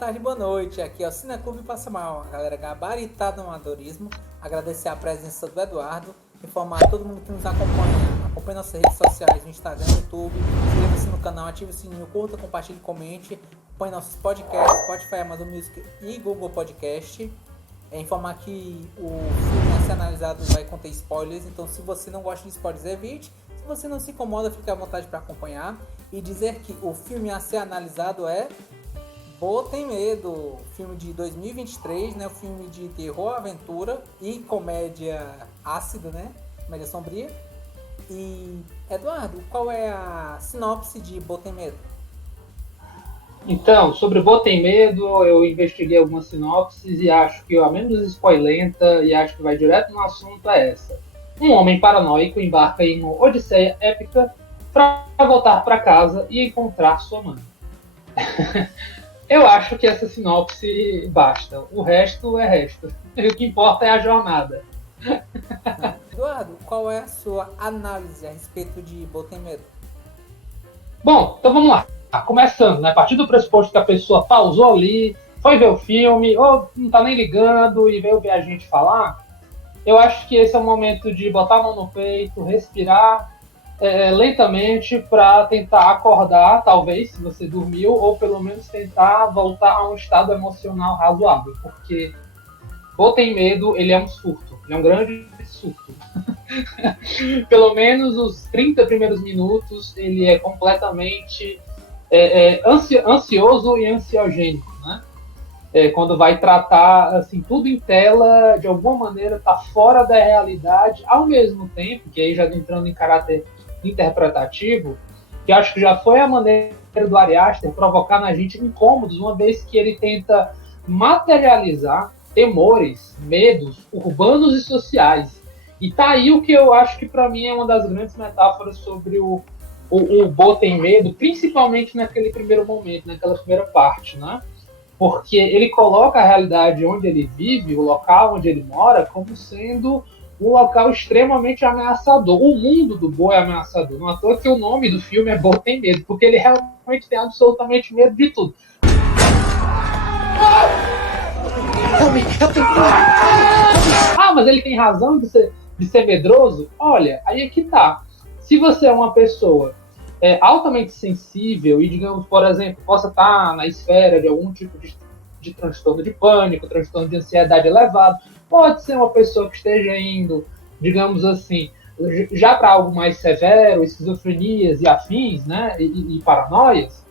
tarde, boa noite. Aqui é o Cineclube Passa Mal, a galera gabaritada no amadorismo. Agradecer a presença do Eduardo, informar todo mundo que nos acompanha. Acompanhe nossas redes sociais, no Instagram, no YouTube. Inscreva-se no canal, ative o sininho, curta, compartilhe, comente. Acompanhe nossos podcasts, Spotify, Amazon Music e Google Podcast. Informar que o filme a ser analisado vai conter spoilers, então se você não gosta de spoilers, evite. Se você não se incomoda, fique à vontade para acompanhar. E dizer que o filme a ser analisado é Botem Medo, filme de 2023, né? O filme de terror, aventura e comédia ácida, né? Comédia sombria. E, Eduardo, qual é a sinopse de Botem Medo? Então, sobre Botem Medo, eu investiguei algumas sinopses e acho que a menos spoilenta e acho que vai direto no assunto é essa. Um homem paranoico embarca em uma odisseia épica para voltar para casa e encontrar sua mãe. Eu acho que essa sinopse basta. O resto é resto. E o que importa é a jornada. Eduardo, qual é a sua análise a respeito de Botem Medo? Bom, então vamos lá. Começando, né? A partir do pressuposto que a pessoa pausou ali, foi ver o filme, ou não tá nem ligando e veio ver a gente falar, eu acho que esse é o momento de botar a mão no peito, respirar lentamente para tentar acordar, talvez, se você dormiu, ou pelo menos tentar voltar a um estado emocional razoável, porque Botem Medo, ele é um surto, ele é um grande surto. Pelo menos os 30 primeiros minutos, ele é completamente ansioso e ansiogênico, né? Quando vai tratar assim, tudo em tela, de alguma maneira está fora da realidade, ao mesmo tempo, que aí já entrando em caráter interpretativo, que acho que já foi a maneira do Ari Aster provocar na gente incômodos, uma vez que ele tenta materializar temores, medos urbanos e sociais. E tá aí o que eu acho que para mim é uma das grandes metáforas sobre o Botem Medo, principalmente naquele primeiro momento, naquela primeira parte, né? Porque ele coloca a realidade onde ele vive, o local onde ele mora, como sendo um local extremamente ameaçador. O mundo do Bo é ameaçador. Não é à toa que o nome do filme é Botem Medo, porque ele realmente tem absolutamente medo de tudo. Ah, mas ele tem razão de ser medroso? Olha, aí é que tá. Se você é uma pessoa altamente sensível e, digamos, por exemplo, possa estar na esfera de algum tipo de transtorno de pânico, transtorno de ansiedade elevado, pode ser uma pessoa que esteja indo, digamos assim, já para algo mais severo, esquizofrenias e afins, né, e paranoias.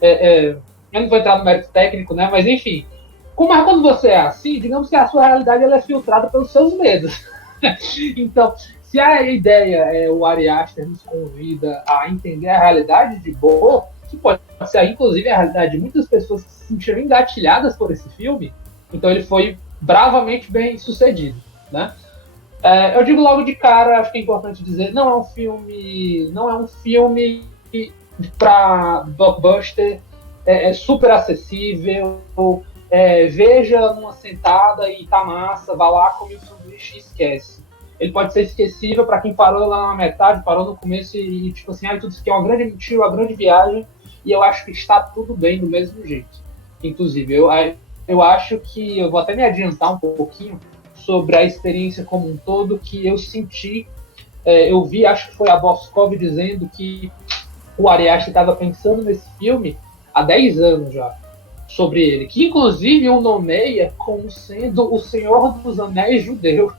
Eu não vou entrar no mérito técnico, né, mas enfim, quando você é assim, digamos que a sua realidade ela é filtrada pelos seus medos. Então, se a ideia o Ari Aster nos convida a entender a realidade de Bo, que pode ser inclusive a realidade de muitas pessoas que se sentiram engatilhadas por esse filme, então ele foi bravamente bem sucedido, né? Eu digo logo de cara, acho que é importante dizer, não é um filme para blockbuster, super acessível, veja numa sentada e tá massa, vá lá, come o sanduíche e esquece. Ele pode ser esquecível para quem parou lá na metade, parou no começo e tipo assim, tudo isso aqui é uma grande mentira, uma grande viagem, e eu acho que está tudo bem do mesmo jeito. Inclusive, eu acho que, eu vou até me adiantar um pouquinho sobre a experiência como um todo, que eu senti, eu vi, acho que foi a Boscov dizendo que o Ari Aster estava pensando nesse filme há 10 anos já, sobre ele, que inclusive o nomeia como sendo o Senhor dos Anéis judeu.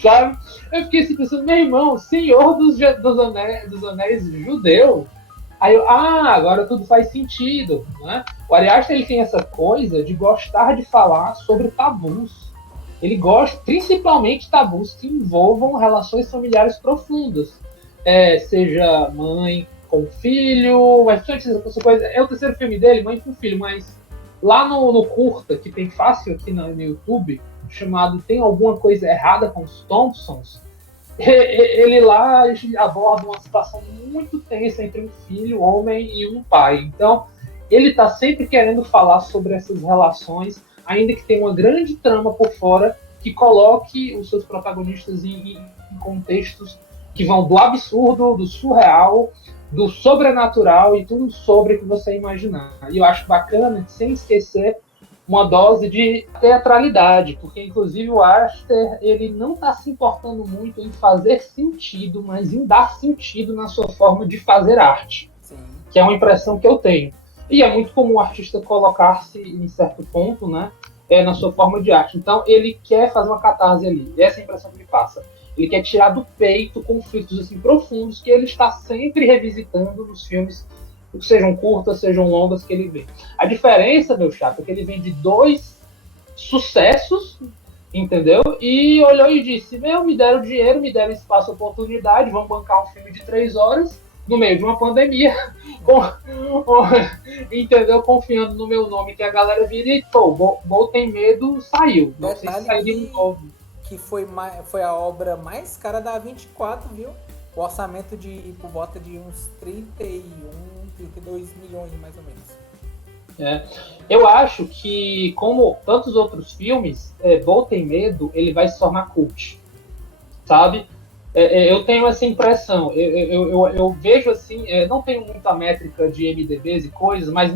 Sabe? Eu fiquei assim pensando, meu irmão, Senhor dos Anéis judeu. Aí agora tudo faz sentido, né? O Ari Aster, ele tem essa coisa de gostar de falar sobre tabus. Ele gosta, principalmente tabus que envolvam relações familiares profundas. Seja mãe com filho, mas essa coisa, é o terceiro filme dele, mãe com filho, mas lá no curta, que tem fácil aqui no YouTube, chamado Tem Alguma Coisa Errada com os Thompsons, ele lá aborda uma situação muito tensa entre um filho, um homem e um pai. Então, ele está sempre querendo falar sobre essas relações, ainda que tenha uma grande trama por fora que coloque os seus protagonistas em contextos que vão do absurdo, do surreal, do sobrenatural e tudo sobre o que você imaginar. E eu acho bacana, sem esquecer, uma dose de teatralidade, porque inclusive o Aster, ele não está se importando muito em fazer sentido, mas em dar sentido na sua forma de fazer arte. Sim. Que é uma impressão que eu tenho. E é muito comum o artista colocar-se em certo ponto, né, na sua forma de arte. Então ele quer fazer uma catarse ali, essa é a impressão que me passa. Ele quer tirar do peito conflitos assim, profundos que ele está sempre revisitando nos filmes, sejam curtas, sejam longas, que ele vê. A diferença, meu chapa, é que ele vem de 2 sucessos, entendeu? E olhou e disse, me deram dinheiro, me deram espaço, oportunidade, vamos bancar um filme de 3 horas no meio de uma pandemia, entendeu? Confiando no meu nome, que a galera vira e, Bo Tem Medo saiu. Não sei se sairia de novo. Que foi a obra mais cara da 24, viu? O orçamento de ir por volta de uns 32 milhões, mais ou menos. Eu acho que, como tantos outros filmes, Bo Tem Medo, ele vai se tornar cult, sabe? Eu tenho essa impressão. Eu vejo assim, não tenho muita métrica de MDBs e coisas, mas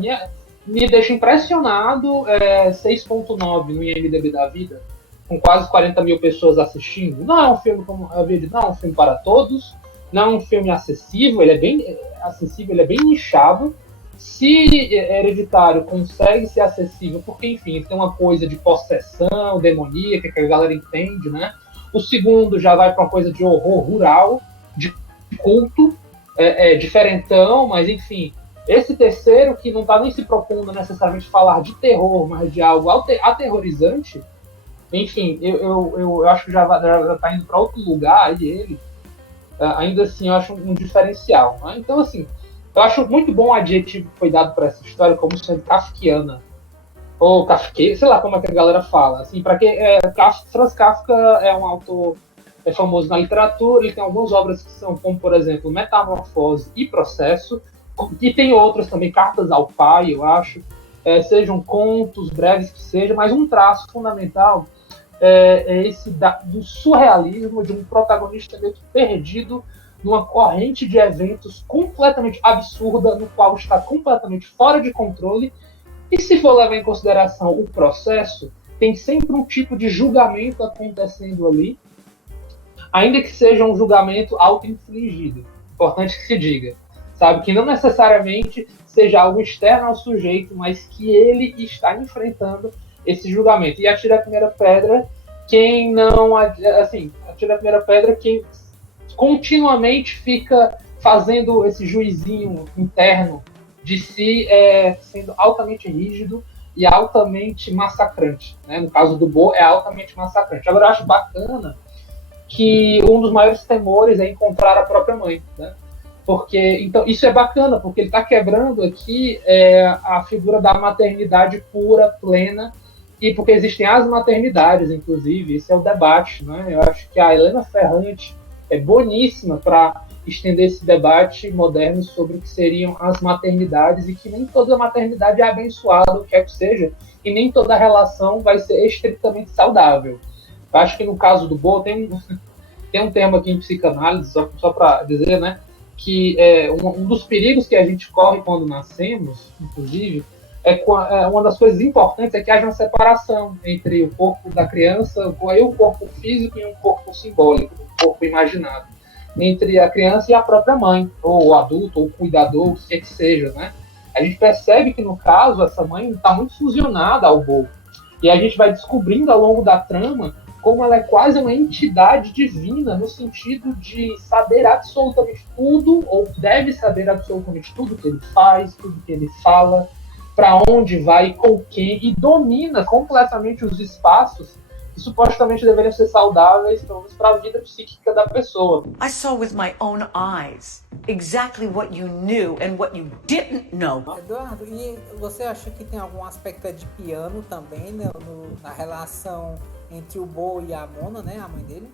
me deixa impressionado 6.9 no IMDb da vida, com quase 40 mil pessoas assistindo. Não é um filme, como eu vi, não é um filme para todos, não é um filme acessível, ele é bem acessível, ele é bem nichado. Se Hereditário consegue ser acessível, porque, enfim, ele tem uma coisa de possessão demoníaca que a galera entende, né? O segundo já vai para uma coisa de horror rural, de culto, diferentão, mas, enfim. Esse terceiro, que não está nem se propondo necessariamente falar de terror, mas de algo aterrorizante, enfim, eu acho que já está indo para outro lugar, e ele, ainda assim, eu acho um diferencial. Né? Então, assim, eu acho muito bom o adjetivo que foi dado para essa história como sendo kafkiana, ou kafke, sei lá como é que a galera fala. Assim, para quem Franz Kafka é um autor famoso na literatura, ele tem algumas obras que são, como, por exemplo, Metamorfose e Processo, e tem outras também, Cartas ao Pai, eu acho, sejam contos breves que sejam, mas um traço fundamental esse do surrealismo, de um protagonista meio que perdido numa corrente de eventos completamente absurda, no qual está completamente fora de controle, e se for levar em consideração o processo, tem sempre um tipo de julgamento acontecendo ali, ainda que seja um julgamento auto-infligido. Importante que se diga. Sabe? Que não necessariamente seja algo externo ao sujeito, mas que ele está enfrentando esse julgamento. E atira a primeira pedra quem não... Assim, atira a primeira pedra quem continuamente fica fazendo esse juizinho interno de si, sendo altamente rígido e altamente massacrante. Né? No caso do Bo, é altamente massacrante. Agora, eu acho bacana que um dos maiores temores é encontrar a própria mãe. Né? Porque, então, isso é bacana, porque ele está quebrando aqui a figura da maternidade pura, plena, e porque existem as maternidades, inclusive, esse é o debate. Né? Eu acho que a Helena Ferrante é boníssima para estender esse debate moderno sobre o que seriam as maternidades, e que nem toda maternidade é abençoada, o que é que seja, e nem toda relação vai ser estritamente saudável. Eu acho que no caso do Bo, tem um termo aqui em psicanálise, só para dizer, né, que um dos perigos que a gente corre quando nascemos, inclusive, uma das coisas importantes é que haja uma separação entre o corpo da criança, o corpo físico e um corpo simbólico, um corpo imaginado, entre a criança e a própria mãe, ou o adulto, ou o cuidador, o que quer que seja, né? A gente percebe que, no caso, essa mãe está muito fusionada ao Bo. E a gente vai descobrindo ao longo da trama como ela é quase uma entidade divina, no sentido de saber absolutamente tudo, ou deve saber absolutamente tudo que ele faz, tudo que ele fala, para onde vai, com quem, e domina completamente os espaços que supostamente deveriam ser saudáveis para a vida psíquica da pessoa. I saw with my own eyes exactly what you knew and what you didn't know. Eduardo, e você acha que tem algum aspecto de piano também, né, na relação entre o Bo e a Mona, né, a mãe dele?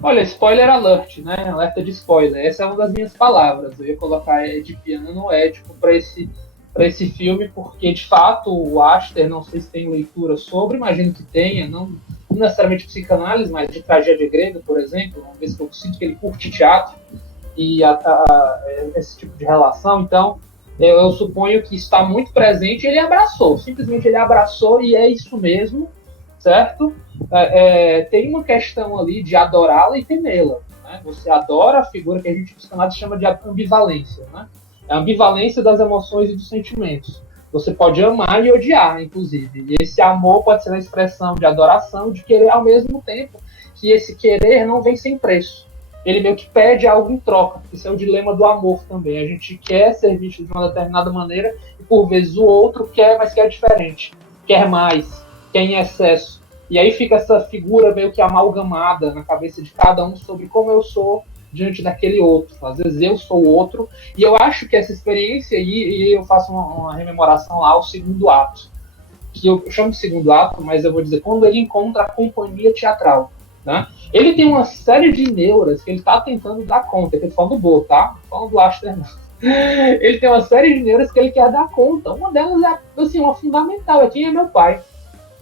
Olha, spoiler alert, né? Alerta de spoiler. Essa é uma das minhas palavras. Eu ia colocar de piano ético para esse filme, porque de fato o Aster, não sei se tem leitura sobre, imagino que tenha, não necessariamente psicanálise, mas de tragédia grega, por exemplo, uma vez que eu sinto que ele curte teatro, e esse tipo de relação. Então, eu suponho que está muito presente e ele abraçou. Simplesmente ele abraçou e é isso mesmo, certo? Tem uma questão ali de adorá-la e temê-la. Né? Você adora a figura que a gente psicanálise chama de ambivalência. Né? É a ambivalência das emoções e dos sentimentos. Você pode amar e odiar, inclusive. E esse amor pode ser uma expressão de adoração, de querer ao mesmo tempo, que esse querer não vem sem preço. Ele meio que pede algo em troca. Isso é o dilema do amor também. A gente quer ser visto de uma determinada maneira e, por vezes, o outro quer, mas quer diferente. Quer mais, quer em excesso. E aí fica essa figura meio que amalgamada na cabeça de cada um sobre como eu sou diante daquele outro. Às vezes eu sou o outro. E eu acho que essa experiência aí, e eu faço uma rememoração lá ao segundo ato, que eu chamo de segundo ato, mas eu vou dizer, quando ele encontra a companhia teatral. Né? Ele tem uma série de neuras que ele está tentando dar conta. Eu tô falando do Bo, tá? Não tô falando do Aster, não. Ele tem uma série de neuras que ele quer dar conta. Uma delas é assim, uma fundamental, é quem é meu pai.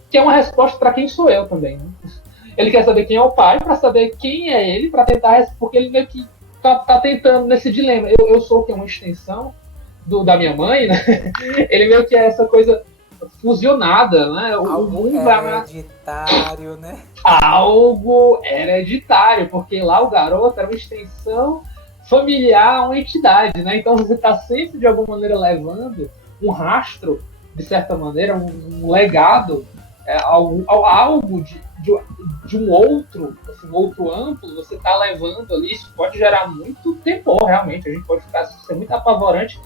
Que é uma resposta para quem sou eu também. Né? Ele quer saber quem é o pai, para saber quem é ele, para tentar, porque ele meio que tá tentando nesse dilema. Eu sou o que é uma extensão da minha mãe, né? Ele meio que é essa coisa fusionada, né? Algo hereditário, né? Algo hereditário, porque lá o garoto era uma extensão familiar, uma entidade, né? Então você está sempre, de alguma maneira, levando um rastro, de certa maneira, um legado, algo de um outro, assim, um outro amplo, você está levando ali, isso pode gerar muito temor, realmente, a gente pode ser muito apavorante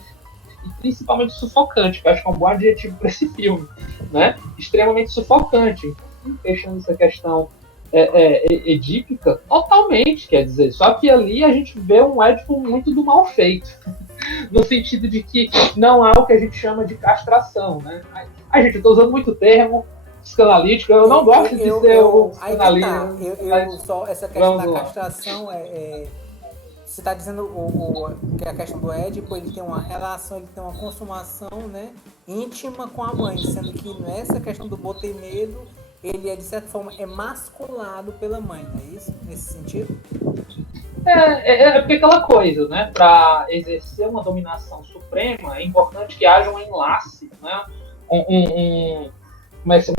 e principalmente sufocante, que eu acho que é um bom adjetivo para esse filme, né? Extremamente sufocante. Fechando essa questão edípica, totalmente, quer dizer, só que ali a gente vê um Édipo muito do mal feito, no sentido de que não há o que a gente chama de castração, né? A gente está usando muito termo psicanalítico, eu não gosto de ser o psicanalista. Só essa questão da castração você está dizendo que a questão do Édipo, ele tem uma relação, ele tem uma consumação, né, íntima com a mãe, sendo que nessa questão do Bo ter medo, ele de certa forma masculado pela mãe, não é isso? Nesse sentido? Porque aquela coisa, né, para exercer uma dominação suprema, é importante que haja um enlace, né,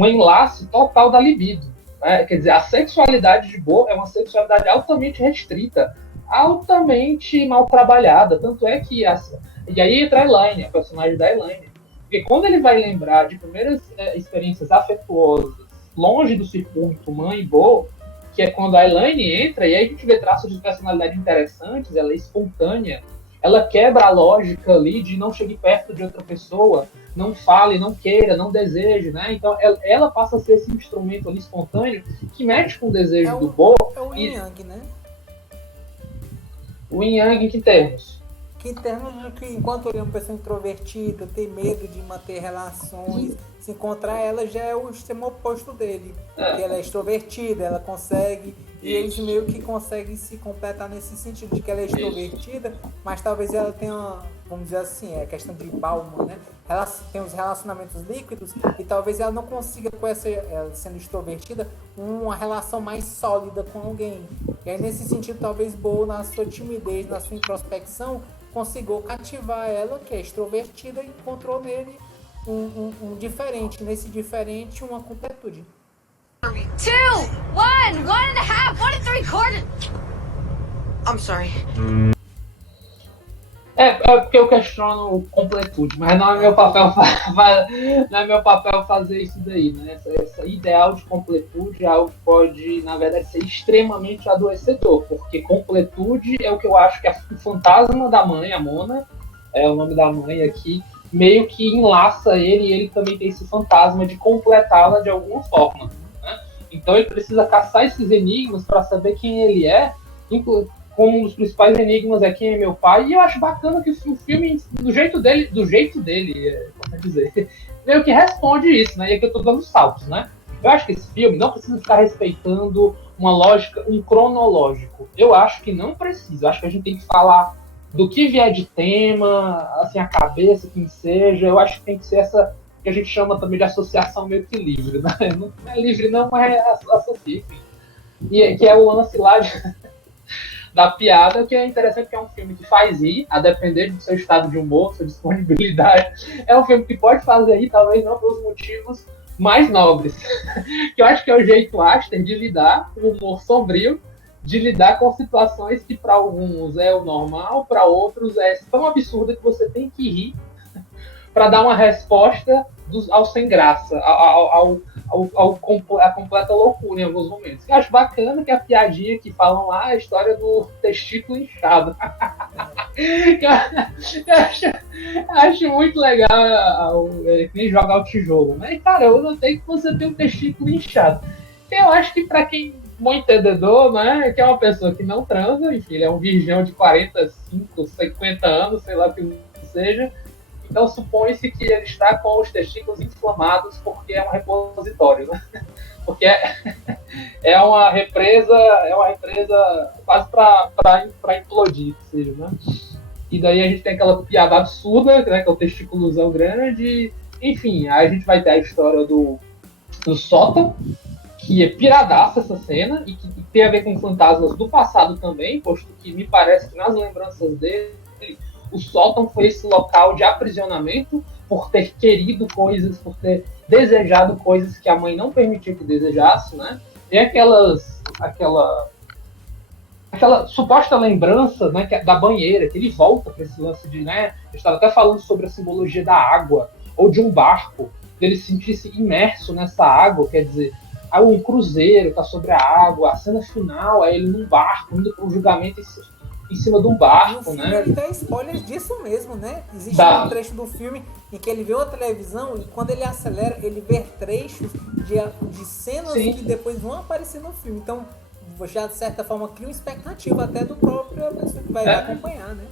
um enlace total da libido. Né? Quer dizer, a sexualidade de Bo é uma sexualidade altamente restrita, altamente mal trabalhada, tanto é que e aí entra a Elaine, a personagem da Elaine, porque quando ele vai lembrar de primeiras experiências afetuosas longe do circuito mãe e Bo, que é quando a Elaine entra, e aí a gente vê traços de personalidade interessantes, ela é espontânea, ela quebra a lógica ali de não chegue perto de outra pessoa, não fale, não queira, não deseje, né? Então ela passa a ser esse instrumento ali espontâneo que mexe com o desejo do Bo. É o Yin Yang, né? O Yin Yang em que termos? Que em termos de que enquanto ele é uma pessoa introvertida, tem medo de manter relações, se encontrar ela já é o extremo oposto dele. Porque ela é extrovertida, ela consegue, e eles meio que conseguem se completar nesse sentido de que ela é extrovertida, mas talvez ela tenha, vamos dizer assim, é a questão de Bauman, né? Ela tem os relacionamentos líquidos e talvez ela não consiga, com ela sendo extrovertida, uma relação mais sólida com alguém. E aí nesse sentido, talvez Bo, na sua timidez, na sua introspecção, conseguiu cativar ela, que é extrovertida, e encontrou nele um diferente. Nesse diferente, uma completude. 2, 1, 1.5, 1 3/4. I'm sorry. Porque eu questiono completude, mas não é meu papel não é meu papel fazer isso daí, né? Essa ideal de completude é algo que pode, na verdade, ser extremamente adoecedor, porque completude é o que eu acho que é o fantasma da mãe, a Mona, é o nome da mãe aqui, meio que enlaça ele e ele também tem esse fantasma de completá-la de alguma forma. Né? Então ele precisa caçar esses enigmas para saber quem ele é, como um dos principais enigmas é quem é meu pai, e eu acho bacana que o filme, do jeito dele, como dizer, meio que responde isso, né? E aqui eu tô dando saltos, né? Eu acho que esse filme não precisa ficar respeitando uma lógica, um cronológico. Eu acho que não precisa. Eu acho que a gente tem que falar do que vier de tema, assim, a cabeça, quem seja. Eu acho que tem que ser essa que a gente chama também de associação meio que livre, né? Não é livre não, mas é associativa. E que é o lance lá de da piada, o que é interessante que é um filme que faz rir, a depender do seu estado de humor, sua disponibilidade. É um filme que pode fazer rir, talvez não pelos motivos mais nobres. Que eu acho que é o jeito Aster de lidar com o humor sombrio, de lidar com situações que para alguns é o normal, para outros é tão absurda que você tem que rir para dar uma resposta ao sem graça, à completa loucura em alguns momentos. Eu acho bacana que a piadinha que falam lá é a história do testículo inchado. eu acho muito legal jogar o tijolo. Mas, cara, eu notei que você tem um testículo inchado. Eu acho que para quem bom entendedor, né, que é uma pessoa que não transa, enfim, ele é um virgão de 45, 50 anos, sei lá o que seja. Então supõe-se que ele está com os testículos inflamados porque é um repositório, né? Porque é uma represa quase para implodir, que seja, né? E daí a gente tem aquela piada absurda, né, que é o testículozão grande. Enfim, aí a gente vai ter a história do sótão, que é piradaça essa cena, e que tem a ver com fantasmas do passado também, posto que me parece que nas lembranças dele, o sótão foi esse local de aprisionamento por ter querido coisas, por ter desejado coisas que a mãe não permitia que desejasse, né? Tem aquela suposta lembrança, né, da banheira, que ele volta para esse lance de, né, eu estava até falando sobre a simbologia da água, ou de um barco, dele sentir-se imerso nessa água, quer dizer, um cruzeiro está sobre a água, a cena final é ele num barco, indo para um julgamento em cima de um barco, né? Ele dá spoilers disso mesmo, né? Existe um trecho do filme em que ele vê uma televisão e quando ele acelera, ele vê trechos de cenas Sim. que depois vão aparecer no filme. Então, já de certa forma cria uma expectativa até do próprio pessoa que vai acompanhar, né?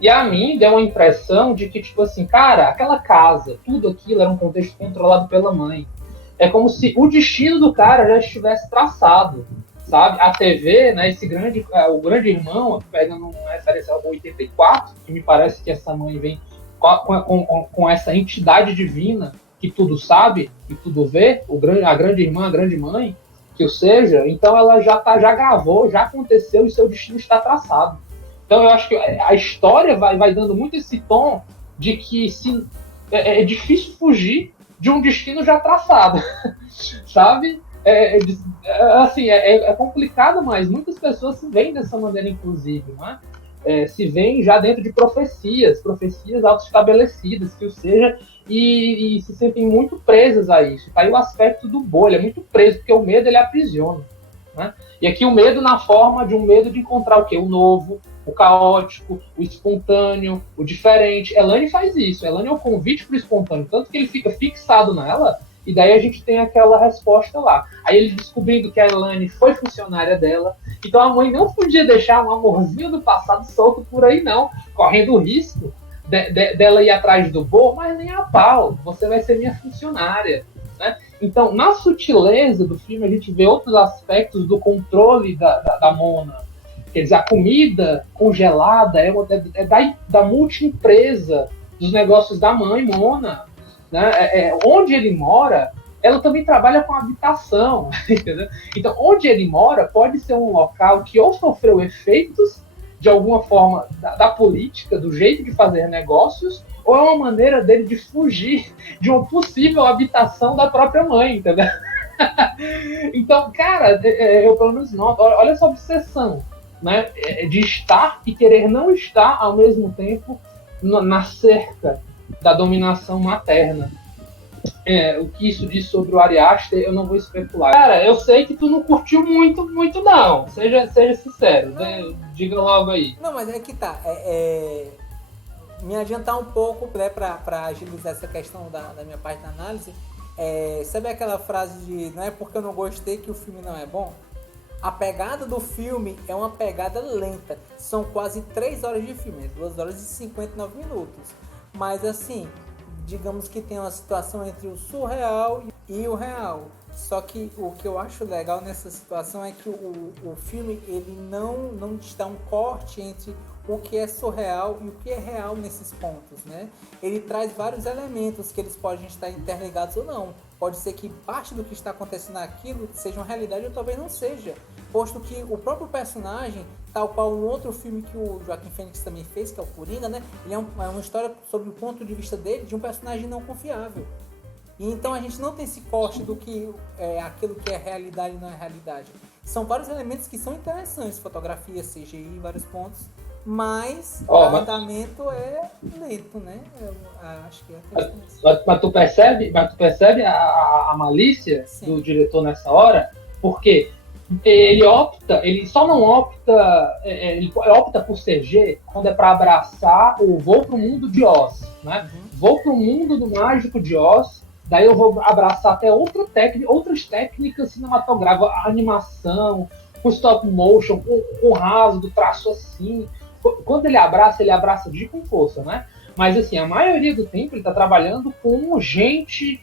E a mim deu uma impressão de que, tipo assim, cara, aquela casa, tudo aquilo era um contexto controlado pela mãe. É como se o destino do cara já estivesse traçado. Sabe? A TV, né, o grande irmão, pegando uma referência ao 84, que me parece que essa mãe vem com essa entidade divina que tudo sabe, que tudo vê, a grande irmã, a grande mãe, que o seja, então ela já gravou, já aconteceu e seu destino está traçado. Então eu acho que a história vai dando muito esse tom de que é difícil fugir de um destino já traçado, sabe? É complicado, mas muitas pessoas se veem dessa maneira, inclusive, não é? Se veem já dentro de profecias autoestabelecidas, que o seja, e se sentem muito presas a isso. Tá aí o aspecto do bolha, é muito preso, porque o medo ele aprisiona. Né? E aqui o medo na forma de um medo de encontrar o quê? O novo, o caótico, o espontâneo, o diferente. Elaine faz isso, Elaine é o convite para o espontâneo, tanto que ele fica fixado nela. E daí a gente tem aquela resposta lá. Aí ele descobrindo que a Elaine foi funcionária dela. Então a mãe não podia deixar um amorzinho do passado solto por aí, não. Correndo o risco dela ir atrás do Bo, mas nem a pau. Você vai ser minha funcionária. Né? Então, na sutileza do filme, a gente vê outros aspectos do controle da Mona. Quer dizer, a comida congelada é da multiempresa dos negócios da mãe, Mona. Né? Onde ele mora, ela também trabalha com habitação, entendeu? Então, onde ele mora pode ser um local que ou sofreu efeitos de alguma forma da política, do jeito de fazer negócios, ou é uma maneira dele de fugir de uma possível habitação da própria mãe, entendeu? Então, cara, eu pelo menos noto, olha essa obsessão, né? De estar e querer não estar ao mesmo tempo na cerca da dominação materna. O que isso diz sobre o Ari Aster, eu não vou especular. Cara, eu sei que tu não curtiu muito não. Seja sincero, né? Diga logo aí. Não, mas é que tá. Me adiantar um pouco, né, pra agilizar essa questão da minha parte da análise. Sabe aquela frase de não é porque eu não gostei que o filme não é bom? A pegada do filme é uma pegada lenta. São quase 3 horas de filme, 2 horas e 59 minutos. Mas assim, digamos que tem uma situação entre o surreal e o real. Só que o que eu acho legal nessa situação é que o filme ele não dá um corte entre o que é surreal e o que é real nesses pontos, né? Ele traz vários elementos que eles podem estar interligados ou não. Pode ser que parte do que está acontecendo naquilo seja uma realidade ou talvez não seja. posto que o próprio personagem, tal qual um outro filme que o Joaquin Phoenix também fez, que é o Coringa, né? Ele é uma história sobre o ponto de vista dele, de um personagem não confiável. E então a gente não tem esse corte do que é aquilo que é realidade e não é realidade. São vários elementos que são interessantes, fotografia, CGI, vários pontos, mas o andamento é lento, né? Eu acho que é a questão. Mas tu percebe a malícia do diretor nessa hora? Porque ele só não opta, ele opta por CG quando é para abraçar o vou pro mundo de Oz, né? Vou pro mundo do mágico de Oz, daí eu vou abraçar até outras técnicas cinematográficas, a animação, com stop motion, com raso, do traço assim. Quando ele abraça de com força, né? Mas assim, a maioria do tempo ele tá trabalhando com efeitos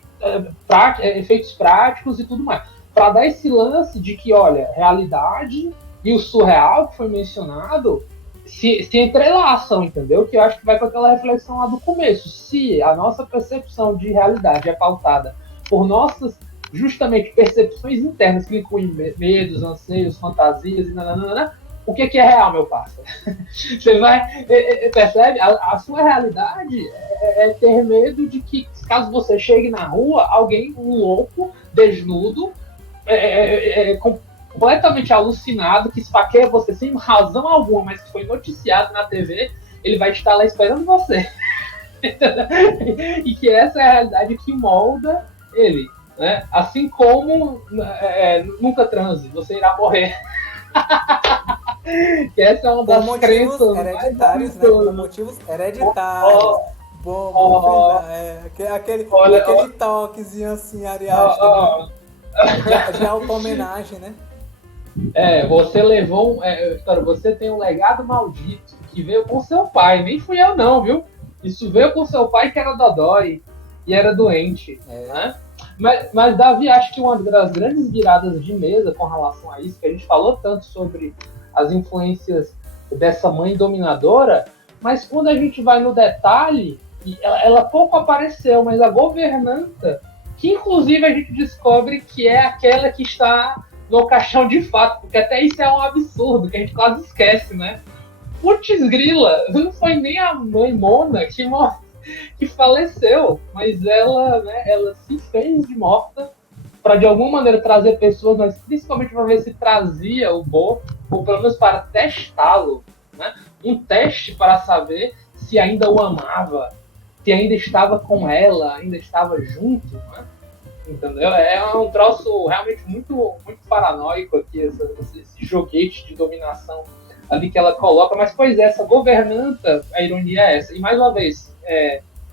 práticos e tudo mais. Para dar esse lance de que, olha, realidade e o surreal que foi mencionado se entrelaçam, entendeu? Que eu acho que vai com aquela reflexão lá do começo. Se a nossa percepção de realidade é pautada por nossas, justamente, percepções internas, que incluem medos, anseios, fantasias e nananana, o que é real, meu parceiro? Você vai, percebe? A sua realidade é ter medo de que, caso você chegue na rua, alguém, um louco, desnudo, completamente alucinado, que esfaqueia você sem razão alguma, mas que foi noticiado na TV, ele vai estar lá esperando você. E que essa é a realidade que molda ele, né? Assim como nunca transe, você irá morrer. Que essa é uma das crenças hereditários, né? Por motivos hereditários. Bom, aquele toquezinho assim, Ariadne. De alta homenagem, né? Você levou você tem um legado maldito que veio com seu pai, nem fui eu não, viu? Isso veio com seu pai que era dodói e era doente, né? Mas Davi, acho que uma das grandes viradas de mesa com relação a isso, que a gente falou tanto sobre as influências dessa mãe dominadora, mas quando a gente vai no detalhe, ela pouco apareceu, mas a governanta, que inclusive a gente descobre que é aquela que está no caixão de fato, porque até isso é um absurdo, que a gente quase esquece, né? Putz grila, não foi nem a mãe Mona que faleceu, mas ela se fez de morta para de alguma maneira trazer pessoas, mas principalmente para ver se trazia o Bo, ou pelo menos para testá-lo, né? Um teste para saber se ainda o amava, se ainda estava com ela, ainda estava junto, né? Entendeu? É um troço realmente muito, muito paranoico aqui, esse joguete de dominação ali que ela coloca, mas pois essa governanta, a ironia é essa, e mais uma vez,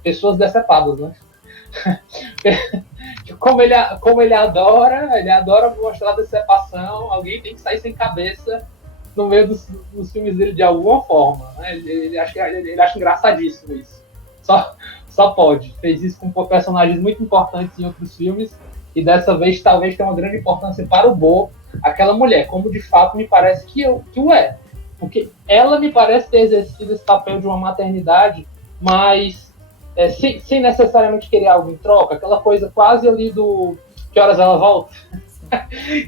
pessoas decepadas, né? Como ele adora mostrar decepção, alguém tem que sair sem cabeça no meio dos filmes dele de alguma forma, né? Ele acha engraçadíssimo isso. Só pode. Fez isso com personagens muito importantes em outros filmes e dessa vez talvez tenha uma grande importância para o Bo, aquela mulher, como de fato me parece que o é. Porque ela me parece ter exercido esse papel de uma maternidade, mas sem necessariamente querer algo em troca, aquela coisa quase ali do que horas ela volta,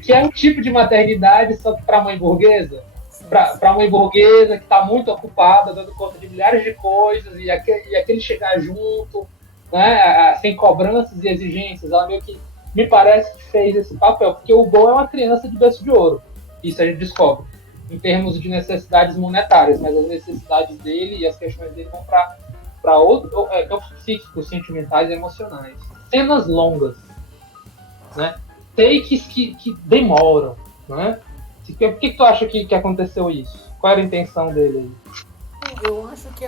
que é um tipo de maternidade só que para a mãe burguesa. Para a mãe burguesa que está muito ocupada, dando conta de milhares de coisas, e aquele chegar junto, né, sem cobranças e exigências, ela meio que me parece que fez esse papel, porque o Bo é uma criança de berço de ouro, isso a gente descobre, em termos de necessidades monetárias, mas as necessidades dele e as questões dele vão para campos psíquicos, sentimentais e emocionais. Cenas longas, né? Takes que demoram, né? Por que tu acha que aconteceu isso? Qual era a intenção dele aí? Eu acho que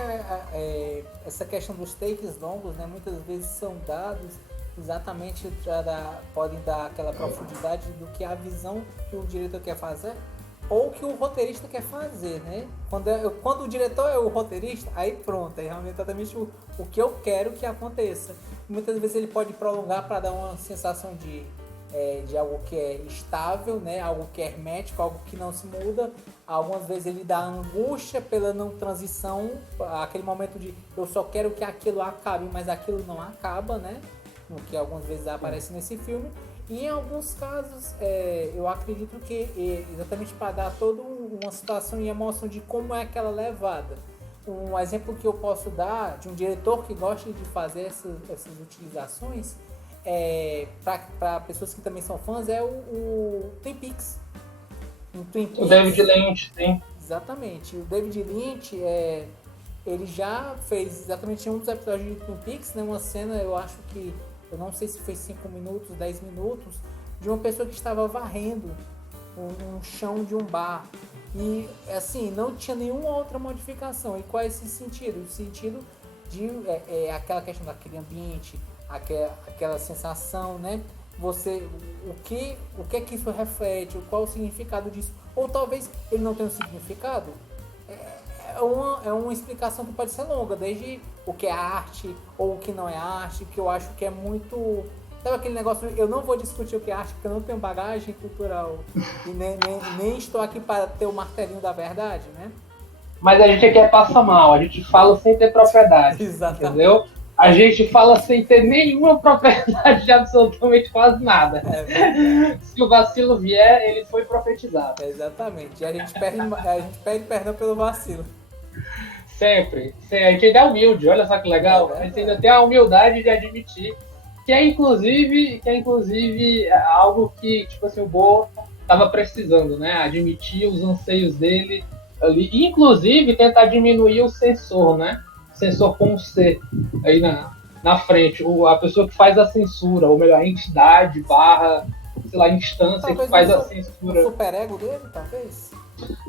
essa questão dos takes longos, né, muitas vezes são dados exatamente podem dar aquela profundidade do que a visão que o diretor quer fazer ou que o roteirista quer fazer, né? Quando o diretor é o roteirista, aí pronto, é realmente exatamente o que eu quero que aconteça. Muitas vezes ele pode prolongar para dar uma sensação de algo que é estável, né? Algo que é hermético, algo que não se muda. Algumas vezes ele dá angústia pela não transição, aquele momento de eu só quero que aquilo acabe, mas aquilo não acaba, né? O que algumas vezes aparece nesse filme. E em alguns casos, eu acredito que exatamente para dar toda uma situação e emoção de como é aquela levada. Um exemplo que eu posso dar de um diretor que gosta de fazer essas utilizações para pessoas que também são fãs é o Twin Peaks. O David Lynch, sim. Exatamente. O David Lynch, ele já fez exatamente um dos episódios de Twin Peaks, né, uma cena, eu acho que, eu não sei se foi 5 minutos, 10 minutos, de uma pessoa que estava varrendo um chão de um bar. E, assim, não tinha nenhuma outra modificação. E qual é esse sentido? O sentido de aquela questão daquele ambiente, aquela sensação, né? O que é que isso reflete? Qual o significado disso? Ou talvez ele não tenha um significado? É uma explicação que pode ser longa, desde o que é arte ou o que não é arte, que eu acho que é muito... Sabe aquele negócio, eu não vou discutir o que é arte, porque eu não tenho bagagem cultural e nem estou aqui para ter o martelinho da verdade, né? Mas a gente aqui passa mal, a gente fala sem ter propriedade, Exatamente. Entendeu? A gente fala sem ter nenhuma propriedade de absolutamente quase nada. Se o vacilo vier, ele foi profetizado. Exatamente, e a gente pede perdão pelo vacilo. Sempre. A gente ainda é humilde, olha só que legal. A gente ainda tem a humildade de admitir que é inclusive algo que, tipo assim, o Bo estava precisando, né? Admitir os anseios dele ali. E, inclusive, tentar diminuir o censor, né? Censor com um C aí na frente. A pessoa que faz a censura, ou melhor, a entidade sei lá, instância talvez que faz a censura. O superego dele, talvez?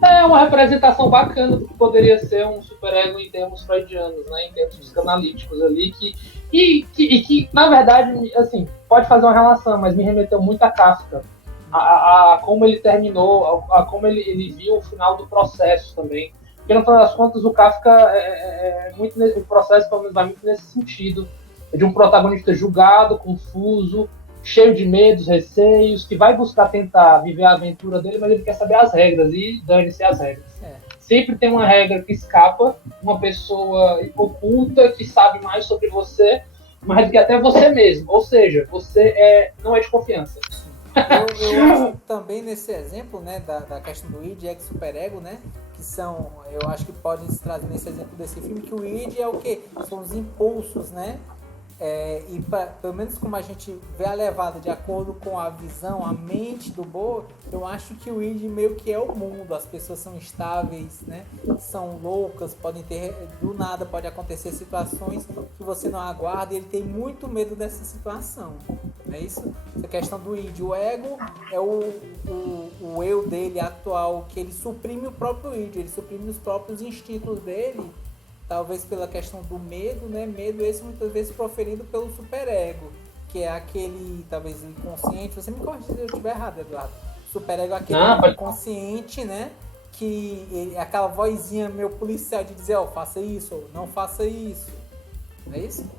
É uma representação bacana do que poderia ser um superego em termos freudianos, né? Em termos psicanalíticos ali, que na verdade, assim, pode fazer uma relação, mas me remeteu muito a Kafka. A como ele terminou, a como ele viu o final do processo também. Porque no final das contas o Kafka o processo pelo menos vai muito nesse sentido, de um protagonista julgado, confuso, cheio de medos, receios, que vai buscar tentar viver a aventura dele, mas ele quer saber as regras e dane-se as regras. Sempre tem uma regra que escapa, uma pessoa oculta que sabe mais sobre você, mais do que até você mesmo. Ou seja, você não é de confiança. Eu acho também nesse exemplo, né, da questão do id e superego, né, que são, eu acho que podem se trazer nesse exemplo desse filme, que o id é o quê? São os impulsos, né? Pelo menos como a gente vê a levada de acordo com a visão, a mente do Bo, eu acho que o id meio que é o mundo, as pessoas são instáveis, né? São loucas, do nada pode acontecer situações que você não aguarda e ele tem muito medo dessa situação, não é isso? Essa questão do id, o ego é o eu dele atual, que ele suprime o próprio id, ele suprime os próprios instintos dele, talvez pela questão do medo, né? Medo esse muitas vezes proferido pelo superego, que é aquele, talvez, inconsciente. Você me corrija se eu estiver errado, Eduardo. Superego é aquele inconsciente, né? Que aquela vozinha meio policial de dizer, faça isso, ou não faça isso. Não é isso?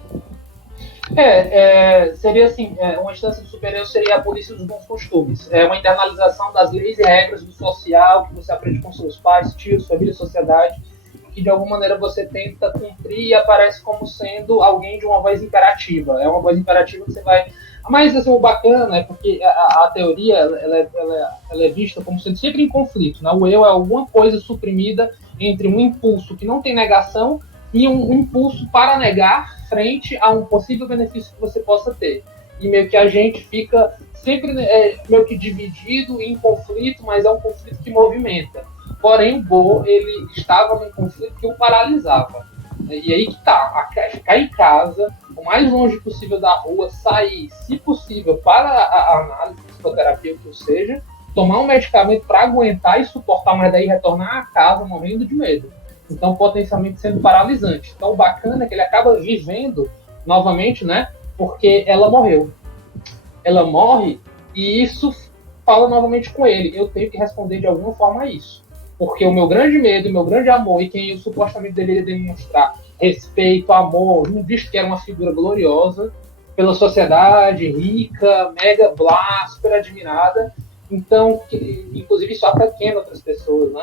Seria assim, uma instância superior seria a polícia dos bons costumes. É uma internalização das leis e regras do social que você aprende com seus pais, tios, família, sociedade, que de alguma maneira você tenta cumprir e aparece como sendo alguém de uma voz imperativa. É uma voz imperativa que você vai... Mas assim, o bacana é porque a teoria ela é vista como sendo sempre em conflito, né? O eu é alguma coisa suprimida entre um impulso que não tem negação e um impulso para negar frente a um possível benefício que você possa ter. E meio que a gente fica sempre meio que dividido em conflito, mas é um conflito que movimenta. Porém, o Bo, ele estava num conflito que o paralisava. E aí que tá, ficar em casa, o mais longe possível da rua, sair, se possível, para a análise, psicoterapia, que seja, tomar um medicamento para aguentar e suportar, mas daí retornar a casa morrendo de medo. Então, potencialmente sendo paralisante. Então, o bacana é que ele acaba vivendo novamente, né? Porque ela morreu. Ela morre e isso fala novamente com ele. Eu tenho que responder de alguma forma a isso. Porque o meu grande medo, o meu grande amor, e quem eu supostamente deveria demonstrar respeito, amor, um bicho que era uma figura gloriosa pela sociedade, rica, mega, blá, super admirada. Então, inclusive isso apequena outras pessoas, né?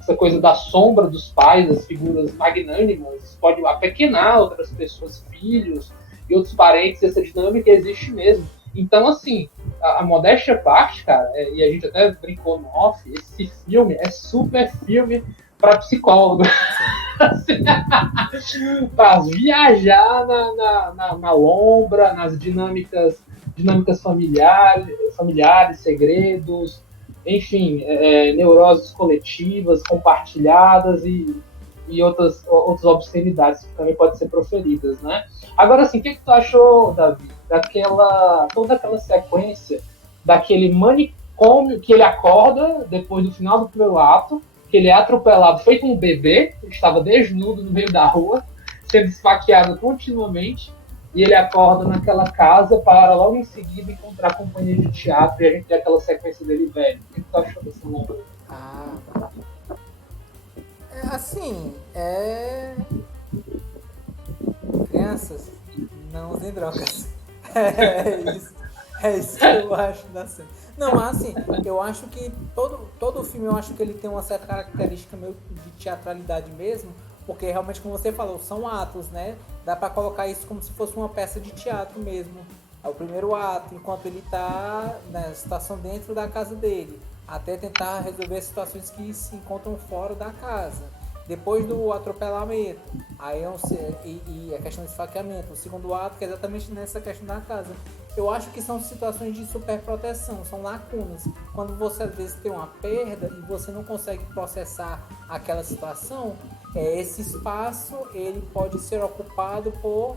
Essa coisa da sombra dos pais, das figuras magnânimas, pode apequenar outras pessoas, filhos e outros parentes, essa dinâmica existe mesmo. Então, assim, a modéstia à parte, cara, e a gente até brincou no off, esse filme é super filme para psicólogo. Para viajar na lombra, nas dinâmicas familiares, segredos, enfim, neuroses coletivas, compartilhadas e outras obscenidades que também podem ser proferidas, né? Agora, assim, o que tu achou, Davi, toda aquela sequência daquele manicômio que ele acorda depois do final do primeiro ato, que ele é atropelado, feito um bebê, ele estava desnudo no meio da rua, sendo esfaqueado continuamente, e ele acorda naquela casa para logo em seguida encontrar a companhia de teatro e a gente tem aquela sequência dele velho. O que tu achou desse longa? Assim, crianças, não usem drogas. É isso que eu acho da cena. Não, assim, eu acho que todo filme, eu acho que ele tem uma certa característica meio de teatralidade mesmo, porque realmente, como você falou, são atos, né? Dá pra colocar isso como se fosse uma peça de teatro mesmo. É o primeiro ato, enquanto ele tá na situação dentro da casa dele, até tentar resolver situações que se encontram fora da casa. Depois do atropelamento, aí e a questão do esfaqueamento. O segundo ato, que é exatamente nessa questão da casa. Eu acho que são situações de superproteção, são lacunas. Quando você às vezes tem uma perda e você não consegue processar aquela situação, esse espaço ele pode ser ocupado por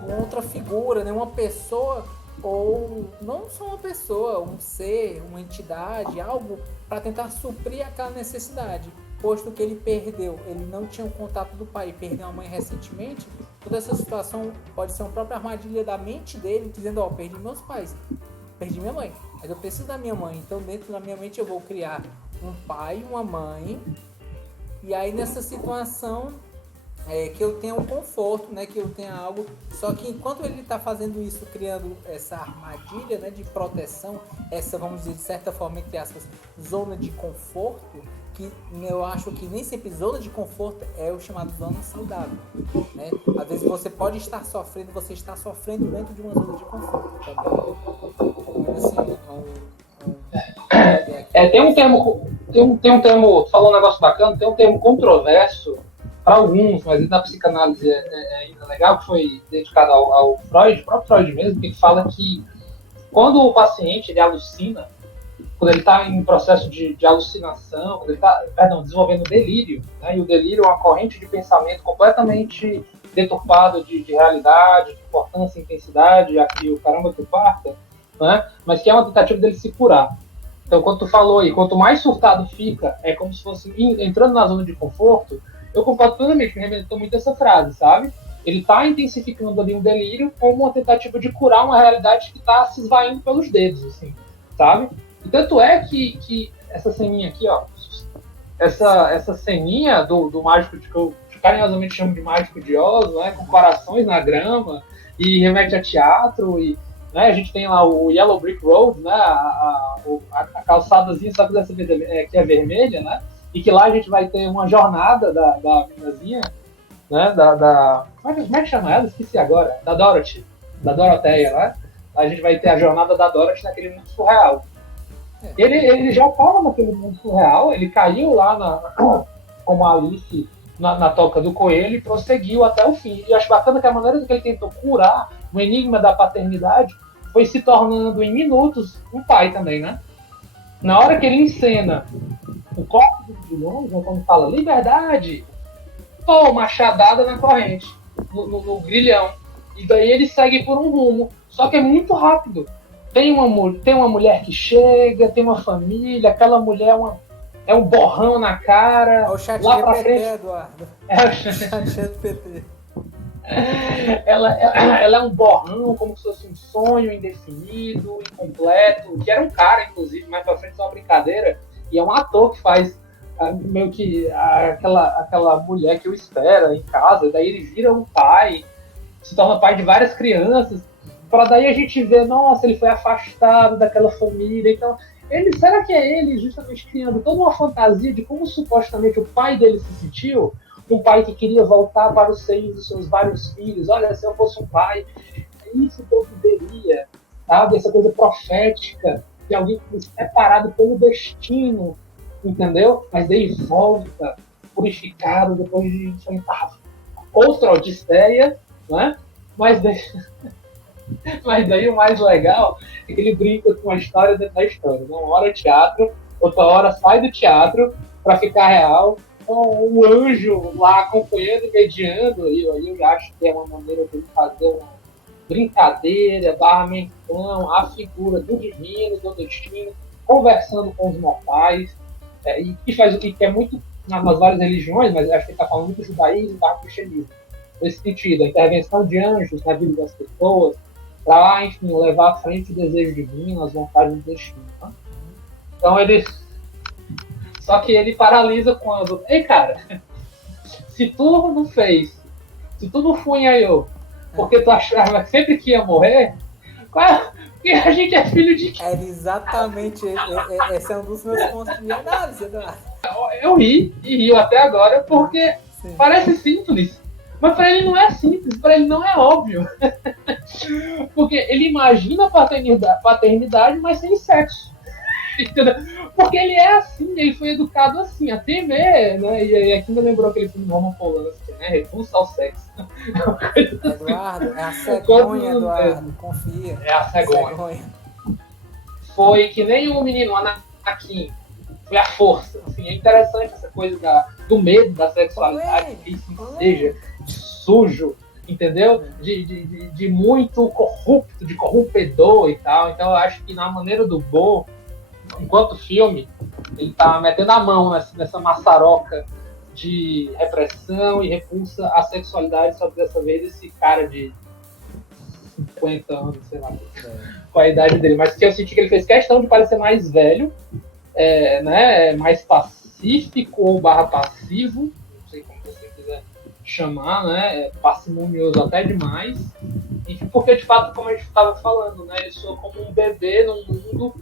uma outra figura, né? Uma pessoa, ou não só uma pessoa, um ser, uma entidade, algo para tentar suprir aquela necessidade. Posto que ele perdeu, ele não tinha o contato do pai, perdeu a mãe recentemente, toda essa situação pode ser uma própria armadilha da mente dele, dizendo, perdi meus pais, perdi minha mãe, mas eu preciso da minha mãe, então dentro da minha mente eu vou criar um pai, uma mãe, e aí nessa situação que eu tenha um conforto, né, que eu tenha algo, só que enquanto ele está fazendo isso, criando essa armadilha, né, de proteção, essa, vamos dizer, de certa forma, entre aspas, zona de conforto, que eu acho que nem sempre zona de conforto é o chamado zona saudável, né? Às vezes você pode estar sofrendo, você está sofrendo dentro de uma zona de conforto também. Assim, tem um termo, tu falou um negócio bacana, tem um termo controverso para alguns, mas na psicanálise é ainda legal, que foi dedicado ao Freud, o próprio Freud mesmo, que ele fala que quando o paciente ele alucina, quando ele está em processo de alucinação, quando ele está desenvolvendo delírio, né, e o delírio é uma corrente de pensamento completamente deturpada de realidade, de importância, intensidade, aqui o caramba que o parta, né, mas que é uma tentativa dele se curar. Então, quando tu falou aí, quanto mais surtado fica, é como se fosse entrando na zona de conforto. Eu concordo plenamente, me remeteu muito essa frase, sabe? Ele está intensificando ali um delírio como uma tentativa de curar uma realidade que está se esvaindo pelos dedos, assim, sabe? E tanto é que essa ceninha aqui, ó, essa ceninha do mágico, que eu carinhosamente chamo de mágico de Oz, né, com corações na grama, e remete a teatro, e né, a gente tem lá o Yellow Brick Road, né, a calçadazinha, só que é vermelha, né? E que lá a gente vai ter uma jornada da meninazinha, né, como é que chama ela? Esqueci agora. Da Dorothy, da Doroteia, né? A gente vai ter a jornada da Dorothy naquele mundo surreal. Ele já estava naquele mundo surreal, ele caiu lá como a Alice na toca do coelho e prosseguiu até o fim. E eu acho bacana que a maneira que ele tentou curar o enigma da paternidade foi se tornando, em minutos, um pai também, né? Na hora que ele encena o corpo dos vilões, quando fala liberdade, machadada na corrente, no grilhão. E daí ele segue por um rumo. Só que é muito rápido. Tem uma mulher que chega, tem uma família, aquela mulher é um borrão na cara. É o chat lá GPT, frente, Eduardo. É o chat GPT. Ela é um borrão, como se fosse um sonho indefinido, incompleto, que era um cara, inclusive, mais pra frente é uma brincadeira, e é um ator que faz meio que aquela mulher que o espera em casa, daí ele vira um pai, se torna pai de várias crianças, para daí a gente ver, nossa, ele foi afastado daquela família, então, será que é ele justamente criando toda uma fantasia de como supostamente o pai dele se sentiu? Um pai que queria voltar para os seios dos seus vários filhos. Olha, se eu fosse um pai. isso que eu viveria, sabe? Essa coisa profética de alguém que foi separado pelo destino, entendeu? Mas daí volta purificado depois de enfrentar outra odisseia, né? Mas daí, mas daí o mais legal é que ele brinca com a história dentro da história. Uma hora é teatro, outra hora sai do teatro para ficar real, com o anjo lá acompanhando e mediando, e aí eu acho que é uma maneira de ele fazer uma brincadeira, barra menção, a figura do divino, do destino, conversando com os mortais, e que faz o que é muito nas várias religiões, mas acho que ele está falando muito do judaísmo, barra cristianismo. Nesse sentido, a intervenção de anjos na vida das pessoas, para, enfim, levar à frente o desejo divino, as vontades do destino. Né? Então ele. Só que ele paralisa quando. Ei, cara, se tu não fez, se tu não funhaiou, porque tu achava sempre que ia morrer, porque a gente é filho de quem? Era exatamente. Esse é um dos meus pontos de análise, Eduardo. Eu ri, e rio até agora, porque Sim. parece simples. Mas para ele não é simples, para ele não é óbvio. Porque ele imagina a paternidade, mas sem sexo. Entendeu? Porque ele é assim, ele foi educado assim, a temer, né? E aqui me lembrou aquele filme Roman Polanski, né? Repulsa ao sexo. Eduardo, é a cegonha, Eduardo, confia. É a cegonha. Foi que nem o menino Anakin, foi a força. Assim, é interessante essa coisa do medo da sexualidade, que isso seja sujo, entendeu? De muito corrupto, de corrompedor e tal. Então eu acho que na maneira do Bo, enquanto filme, ele tá metendo a mão nessa maçaroca de repressão e repulsa à sexualidade, só que dessa vez esse cara de 50 anos, sei lá, com a idade dele. Mas que eu senti que ele fez questão de parecer mais velho, né, mais pacífico ou barra passivo, não sei como você quiser chamar, né, parcimonioso até demais. Enfim, porque de fato, como a gente estava falando, né, ele soa como um bebê num mundo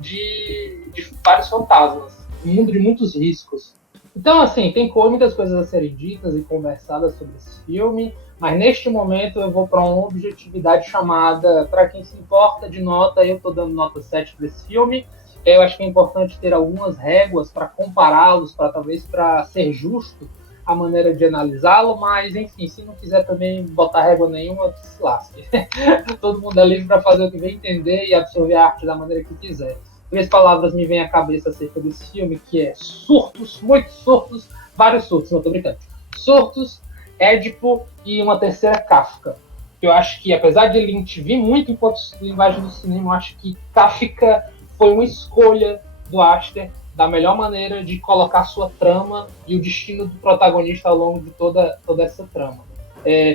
de vários fantasmas, um mundo de muitos riscos. Então, assim, tem muitas coisas a serem ditas e conversadas sobre esse filme, mas neste momento eu vou para uma objetividade chamada, para quem se importa de nota, eu estou dando nota 7 para esse filme. Eu acho que é importante ter algumas réguas para compará-los, talvez para ser justo a maneira de analisá-lo, mas enfim, se não quiser também botar régua nenhuma, que se lasque. Todo mundo é livre para fazer o que vem entender e absorver a arte da maneira que quiser. 3 palavras me vêm à cabeça acerca desse filme, que é surtos, muitos surtos, vários surtos, não tô brincando. Surtos, Édipo e uma terceira, Kafka. Eu acho que, apesar de Lynch vir muito enquanto linguagem do cinema, eu acho que Kafka foi uma escolha do Aster da melhor maneira de colocar sua trama e o destino do protagonista ao longo de toda essa trama.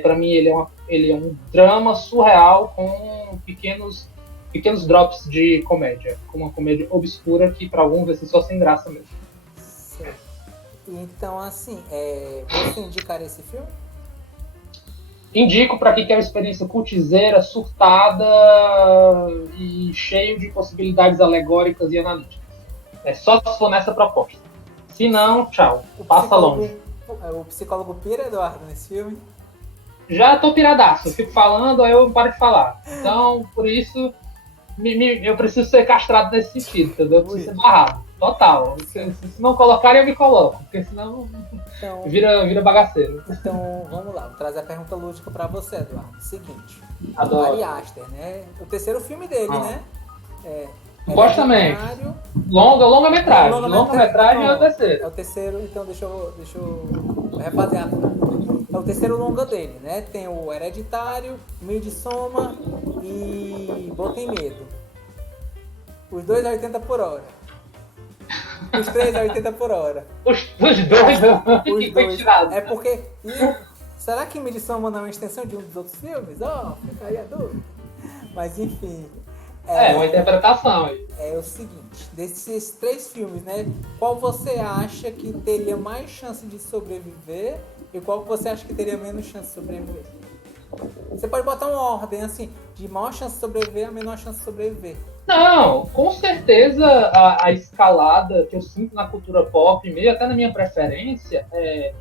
Para mim, ele é um drama surreal com pequenos drops de comédia, com uma comédia obscura que para alguns vai ser só sem graça mesmo. Certo. Então, assim, você indicaria esse filme? Indico para quem quer uma experiência cultizeira, surtada e cheio de possibilidades alegóricas e analíticas. É só se for nessa proposta. Se não, tchau. Passa longe. O psicólogo pira, Eduardo, nesse filme? Já tô piradaço. Eu fico falando, aí eu paro de falar. Então, por isso, eu preciso ser castrado nesse sentido, entendeu? Eu preciso ser barrado. Total. Se não colocarem, eu me coloco. Porque senão então, vira bagaceiro. Então, vamos lá. Vou trazer a pergunta lúdica pra você, Eduardo. Seguinte. Adoro. Ari Aster, né? O terceiro filme dele, né? Gosto também. Longa-metragem. Longa-metragem é o terceiro. É o terceiro, então deixa eu refazer a frase. É o terceiro longa dele, né? Tem o Hereditário, Midsommar e Botem Medo. Os dois a 80 por hora. Os 3 a 80 por hora. Os dois Os dois. É porque... será que Midsommar não é uma extensão de um dos outros filmes? Fica aí a dúvida. Mas enfim... uma interpretação aí. É o seguinte, desses 3 filmes, né? Qual você acha que teria mais chance de sobreviver e qual você acha que teria menos chance de sobreviver? Você pode botar uma ordem assim, de maior chance de sobreviver a menor chance de sobreviver. Não, com certeza a escalada que eu sinto na cultura pop, meio até na minha preferência, é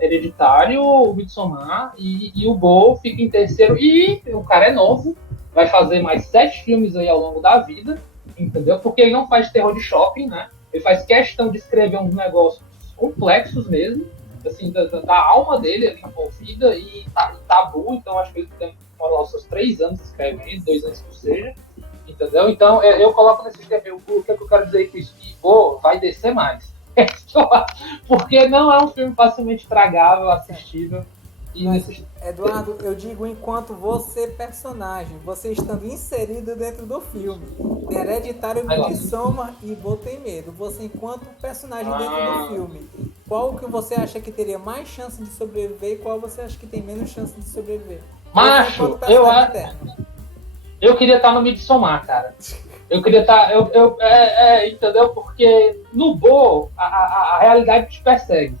Hereditário, o Midsommar e o Bo fica em terceiro. E o cara é novo, vai fazer mais 7 filmes aí ao longo da vida, entendeu? Porque ele não faz terror de shopping, né? Ele faz questão de escrever uns negócios complexos mesmo, assim, da alma dele ali envolvida e tabu, então acho que ele tem lá os seus 3 anos escrevendo, 2 anos que seja, entendeu? Então eu coloco nesse escrever o que eu quero dizer com isso, que vai descer mais. Porque não é um filme facilmente tragável, assistível. Mas, Eduardo, eu digo enquanto você personagem, você estando inserido dentro do filme. Tem Hereditário, Midsommar e Bo Tem Medo. Você enquanto personagem dentro do filme, qual que você acha que teria mais chance de sobreviver e qual você acha que tem menos chance de sobreviver? Macho, eu queria estar no Midsommar, cara. Eu queria estar... entendeu? Porque no Bo, a realidade te persegue,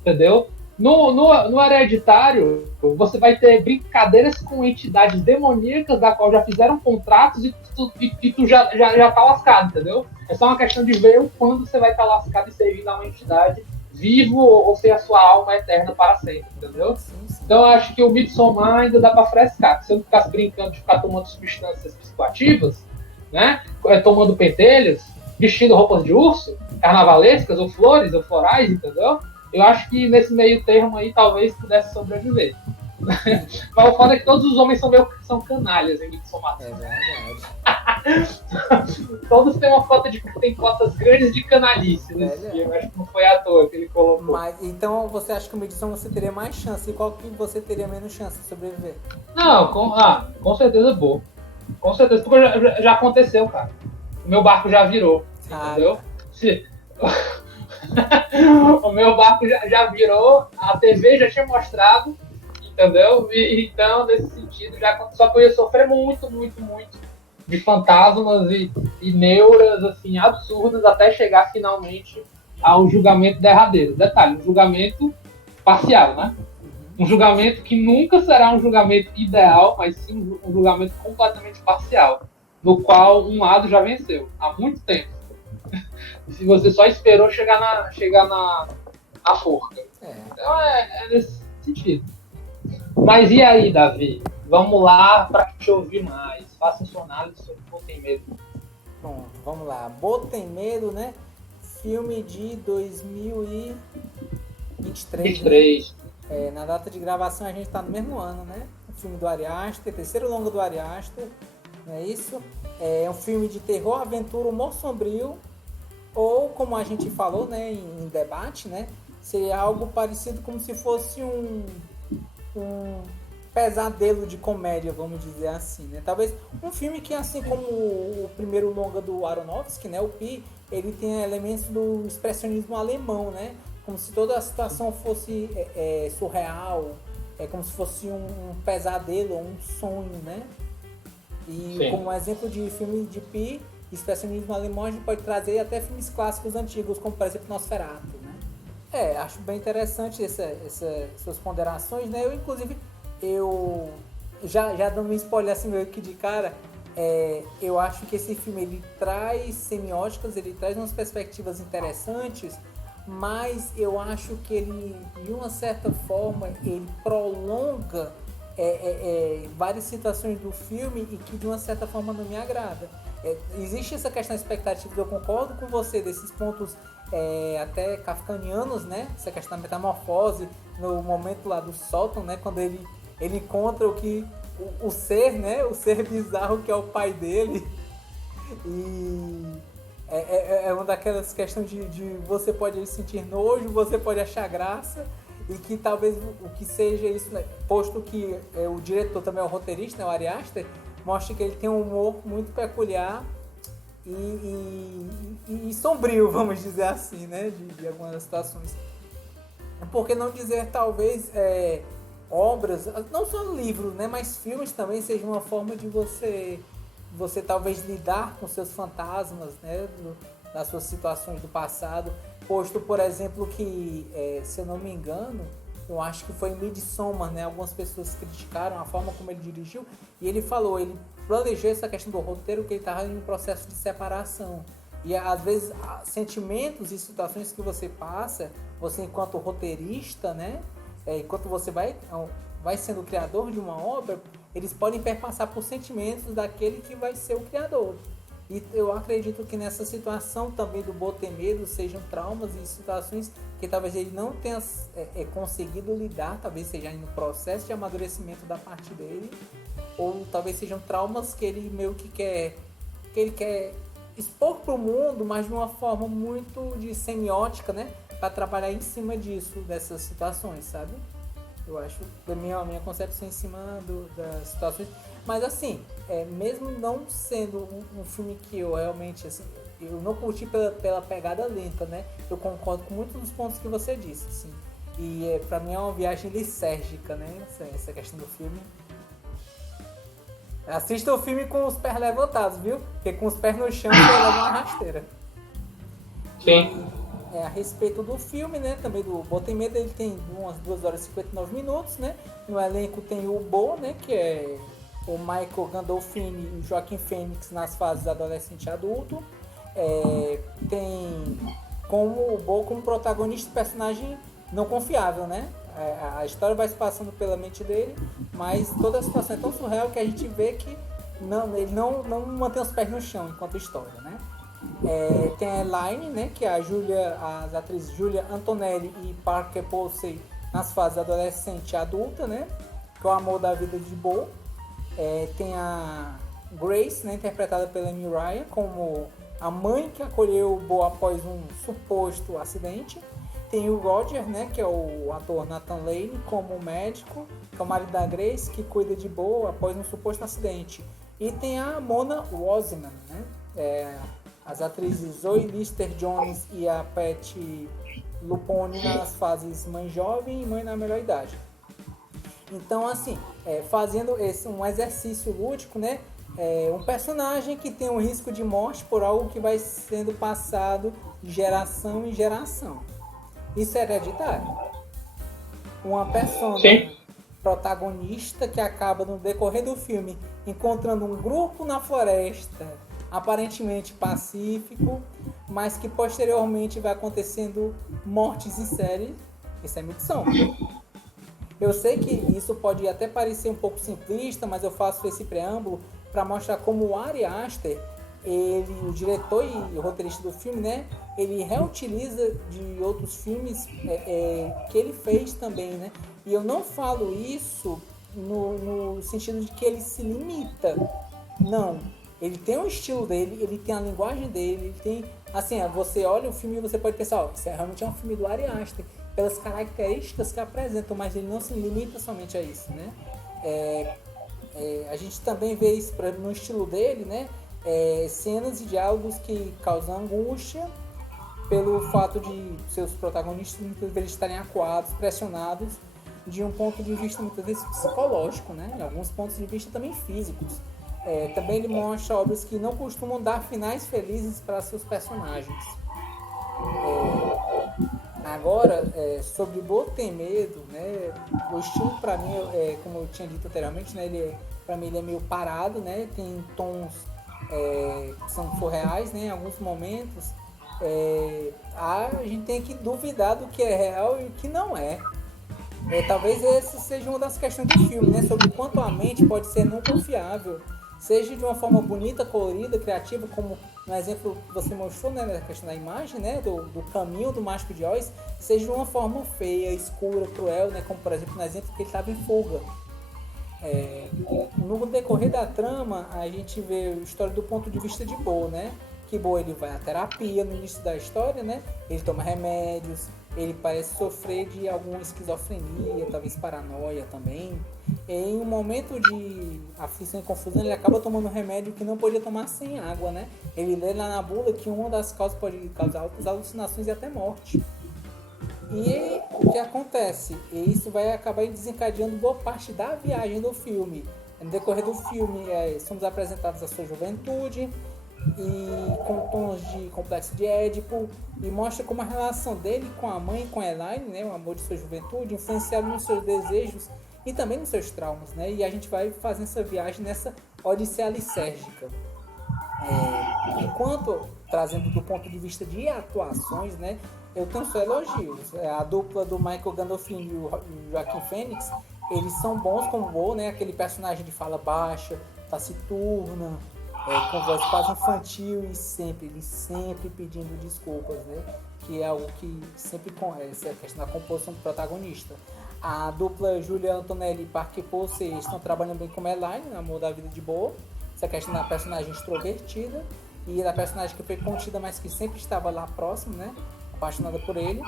entendeu? No Hereditário, você vai ter brincadeiras com entidades demoníacas da qual já fizeram contratos e tu já tá lascado, entendeu? É só uma questão de ver o quando você vai estar lascado e servindo a uma entidade vivo ou ser a sua alma eterna para sempre, entendeu? Então eu acho que o Midsommar ainda dá para frescar. Se eu não ficasse brincando de ficar tomando substâncias psicoativas, né? Tomando pentelhos, vestindo roupas de urso, carnavalescas ou flores ou florais, entendeu? Eu acho que nesse meio termo aí talvez pudesse sobreviver. Mas o foda é que todos os homens são canalhas em Midsommar. É verdade. Todos têm tem cotas grandes de canalice nesse filme. Acho que não foi à toa que ele colocou. Mas, então você acha que o Midsommar você teria mais chance? E qual que você teria menos chance de sobreviver? Não, com certeza boa. Com certeza, porque já aconteceu, cara. O meu barco já virou, entendeu? O meu barco já virou, a TV já tinha mostrado, entendeu? Então, nesse sentido, só que eu ia sofrer muito de fantasmas e neuras, assim, absurdas, até chegar finalmente ao julgamento derradeiro. Detalhe, um julgamento parcial, né? Um julgamento que nunca será um julgamento ideal, mas sim um julgamento completamente parcial, no qual um lado já venceu, há muito tempo. Se você só esperou chegar na forca. Então é nesse sentido. Mas e aí, Davi? Vamos lá para te ouvir mais. Faça sua análise sobre Bo Tem Medo. Pronto, vamos lá. Bo Tem Medo, né? Filme de 2023. Né? Na data de gravação a gente está no mesmo ano, né? O filme do Ari Aster, terceiro longa do Ari Aster. Não é isso? É um filme de terror, aventura, humor sombrio. Ou, como a gente falou, né, em debate, né, seria algo parecido como se fosse um pesadelo de comédia, vamos dizer assim, né? Talvez um filme que, assim como o primeiro longa do Aronofsky, né, o Pi, ele tem elementos do expressionismo alemão, né? Como se toda a situação fosse surreal, como se fosse um pesadelo, um sonho, né? E Sim. Como exemplo de filme de Pi, expressionismo alemão, a gente pode trazer até filmes clássicos antigos, como por exemplo Nosferatu, né? Acho bem interessante essas ponderações, né? Eu já dando um spoiler assim meio que de cara, eu acho que esse filme ele traz semióticas, ele traz umas perspectivas interessantes, mas eu acho que ele, de uma certa forma, ele prolonga várias situações do filme e que de uma certa forma não me agrada. Existe essa questão expectativa, eu concordo com você desses pontos até kafkanianos, né? Essa questão da metamorfose no momento lá do sótão, né? Quando ele encontra o ser, né? O ser bizarro que é o pai dele. E é uma daquelas questões de você pode sentir nojo, você pode achar graça, e que talvez o que seja isso, né? Posto que o diretor também é o roteirista, né? O Ari Aster, mostra que ele tem um humor muito peculiar e sombrio, vamos dizer assim, né? De algumas situações. Por que não dizer, talvez, obras, não só livros, né? Mas filmes também seja uma forma de você talvez lidar com seus fantasmas, né? Das suas situações do passado. Posto, por exemplo, que, se eu não me engano, eu acho que foi em Midsommar, né? Algumas pessoas criticaram a forma como ele dirigiu, e ele falou, ele planejou essa questão do roteiro, que ele estava em um processo de separação. E às vezes sentimentos e situações que você passa, você enquanto roteirista, né? Enquanto você vai sendo o criador de uma obra, eles podem perpassar por sentimentos daquele que vai ser o criador. E eu acredito que nessa situação também do Botemedo sejam traumas e situações que talvez ele não tenha conseguido lidar, talvez seja no processo de amadurecimento da parte dele, ou talvez sejam traumas que ele meio que ele quer expor para o mundo, mas de uma forma muito de semiótica, né? Para trabalhar em cima disso, dessas situações, sabe? Eu acho, da minha concepção em cima das situações. Mas assim, mesmo não sendo um filme que eu realmente, assim, eu não curti pela pegada lenta, né? Eu concordo com muitos dos pontos que você disse, assim. E pra mim é uma viagem lisérgica, né? Essa questão do filme. Assista o filme com os pés levantados, viu? Porque com os pés no chão você leva uma rasteira. Sim. A respeito do filme, né? Também do Botemedo, ele tem umas 2 horas e 59 minutos, né? No elenco tem o Bo, né? Que é o Michael Gandolfini e o Joaquim Phoenix nas fases adolescente e adulto. Tem como o Bo como protagonista personagem não confiável, né? A história vai se passando pela mente dele, mas toda a situação é tão surreal que a gente vê que ele não mantém os pés no chão enquanto história, né? Tem a Elaine, né, que é as atrizes Julia Antonelli e Parker Posey nas fases adolescente e adulta, né? Que é o amor da vida de Bo. Tem a Grace, né, interpretada pela Amy Ryan, como a mãe que acolheu o Bo após um suposto acidente. Tem o Roger, né, que é o ator Nathan Lane, como médico, que é o marido da Grace, que cuida de Bo após um suposto acidente. E tem a Mona Wasserman, né, as atrizes Zoe Lister-Jones e a Patty Lupone nas fases mãe jovem e mãe na melhor idade. Então, assim, fazendo um exercício lúdico, né, um personagem que tem um risco de morte por algo que vai sendo passado de geração em geração. Isso é hereditário. Uma pessoa protagonista que acaba no decorrer do filme encontrando um grupo na floresta aparentemente pacífico, mas que posteriormente vai acontecendo mortes em série. Isso é micção. Eu sei que isso pode até parecer um pouco simplista, mas eu faço esse preâmbulo para mostrar como o Ari Aster, o diretor e o roteirista do filme, né, ele reutiliza de outros filmes que ele fez também, né? E eu não falo isso no sentido de que ele se limita. Não. Ele tem o estilo dele, ele tem a linguagem dele, ele tem... Assim, você olha o filme e você pode pensar, isso realmente é um filme do Ari Aster, pelas características que apresentam, mas ele não se limita somente a isso, né? A gente também vê isso no estilo dele, né? Cenas e diálogos que causam angústia pelo fato de seus protagonistas muitas vezes estarem acuados, pressionados de um ponto de vista muitas vezes psicológico, né? Em alguns pontos de vista também físicos. Também ele mostra obras que não costumam dar finais felizes para seus personagens. Agora, sobre Botemedo, né? O estilo para mim, como eu tinha dito anteriormente, né? Para mim ele é meio parado, né? Tem tons que são surreais, né? Em alguns momentos a gente tem que duvidar do que é real e o que não é. Talvez essa seja uma das questões do filme, né? Sobre o quanto a mente pode ser não confiável, seja de uma forma bonita, colorida, criativa, como no exemplo que você mostrou, né, na questão da imagem, né, do caminho do Mágico de Oz, seja de uma forma feia, escura, cruel, né, como por exemplo no exemplo que ele estava em fuga. No decorrer da trama, a gente vê a história do ponto de vista de Bo, né? Que Bo, ele vai à terapia no início da história, né? Ele toma remédios, ele parece sofrer de alguma esquizofrenia, talvez paranoia também. Em um momento de aflição e confusão, ele acaba tomando um remédio que não podia tomar sem água, né? Ele lê lá na bula que uma das causas pode causar alucinações e até morte. E o que acontece? E isso vai acabar desencadeando boa parte da viagem do filme. No decorrer do filme, somos apresentados a sua juventude, e com tons de complexo de Édipo, e mostra como a relação dele com a mãe, com a Elaine, né, o amor de sua juventude, influenciado nos seus desejos e também nos seus traumas, né? E a gente vai fazendo essa viagem nessa odisseia lisérgica. Enquanto trazendo do ponto de vista de atuações, né? Eu tenho só elogios. A dupla do Michael Gandolfini e o Joaquin Phoenix, eles são bons como Bo, né? Aquele personagem de fala baixa, taciturna, com voz quase infantil e sempre pedindo desculpas, né? Que é algo que sempre essa questão da composição do protagonista. A dupla Julia Antonelli e Park Posey estão trabalhando bem com Elaine, no Amor da Vida de Bo. Essa questão da personagem extrovertida e da personagem que foi contida, mas que sempre estava lá próximo, né? Apaixonada por ele.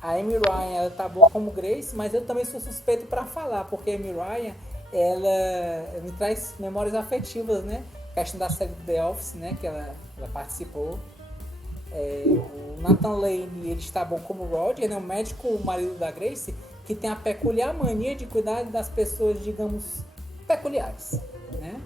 A Amy Ryan, ela tá boa como Grace, mas eu também sou suspeito para falar, porque a Amy Ryan, ela me traz memórias afetivas, né? A questão da série The Office, né? Que ela participou. O Nathan Lane, ele está bom como Roger, né? O médico, o marido da Grace, que tem a peculiar mania de cuidar das pessoas, digamos, peculiares, né?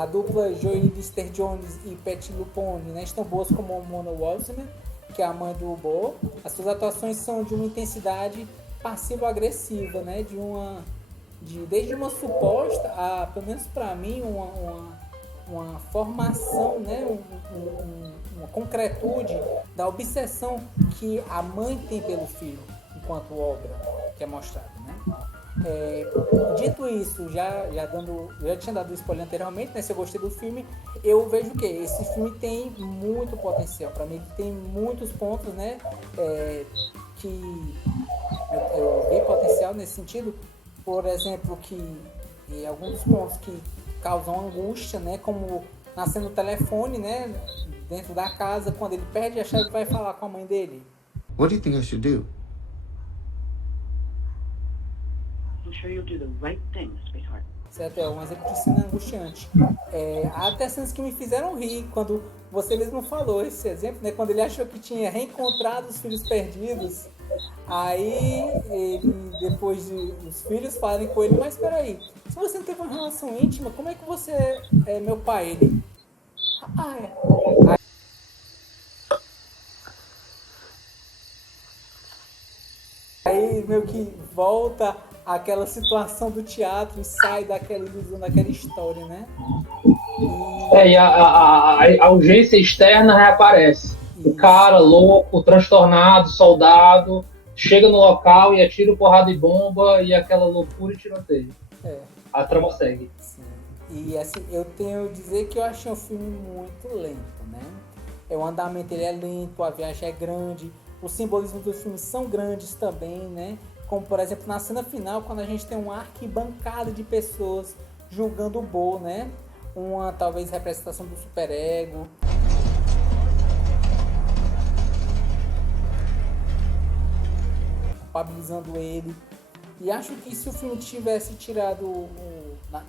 A dupla Joey Lister-Jones e Patti LuPone, né, estão boas como Mona Walshman, que é a mãe do Bo. As suas atuações são de uma intensidade passivo-agressiva, né, desde uma suposta, pelo menos para mim, uma formação, né, uma concretude da obsessão que a mãe tem pelo filho enquanto obra que é mostrada, né? Dito isso, já tinha dado spoiler anteriormente, né? Se eu gostei do filme, eu vejo que esse filme tem muito potencial. Para mim, ele tem muitos pontos, né? Que eu vi potencial nesse sentido. Por exemplo, que alguns dos pontos que causam angústia, né? Como na cena do telefone, né? Dentro da casa, quando ele perde a chave, vai falar com a mãe dele. What do you think I should do? I'm sure you'll do the right thing, sweetheart. Certo, é um exemplo de cena angustiante. Há até cenas que me fizeram rir, quando você mesmo falou esse exemplo, né? Quando ele achou que tinha reencontrado os filhos perdidos, aí ele, depois os filhos falarem com ele, mas espera aí, se você não teve uma relação íntima, como é que você é meu pai? Ele... Aí meio que volta aquela situação do teatro e sai daquela ilusão, daquela história, né? E a urgência externa reaparece. Isso. O cara louco, transtornado, soldado, chega no local e atira porrada e bomba e aquela loucura e tiroteio. A trama segue. Sim. E assim, eu tenho a dizer que eu achei um filme muito lento, né? O andamento ele é lento, a viagem é grande, os simbolismos do filme são grandes também, né? Como, por exemplo, na cena final, quando a gente tem uma arquibancada de pessoas julgando o Bo, né? Uma, talvez, representação do superego. Culpabilizando ele. E acho que se o filme tivesse tirado,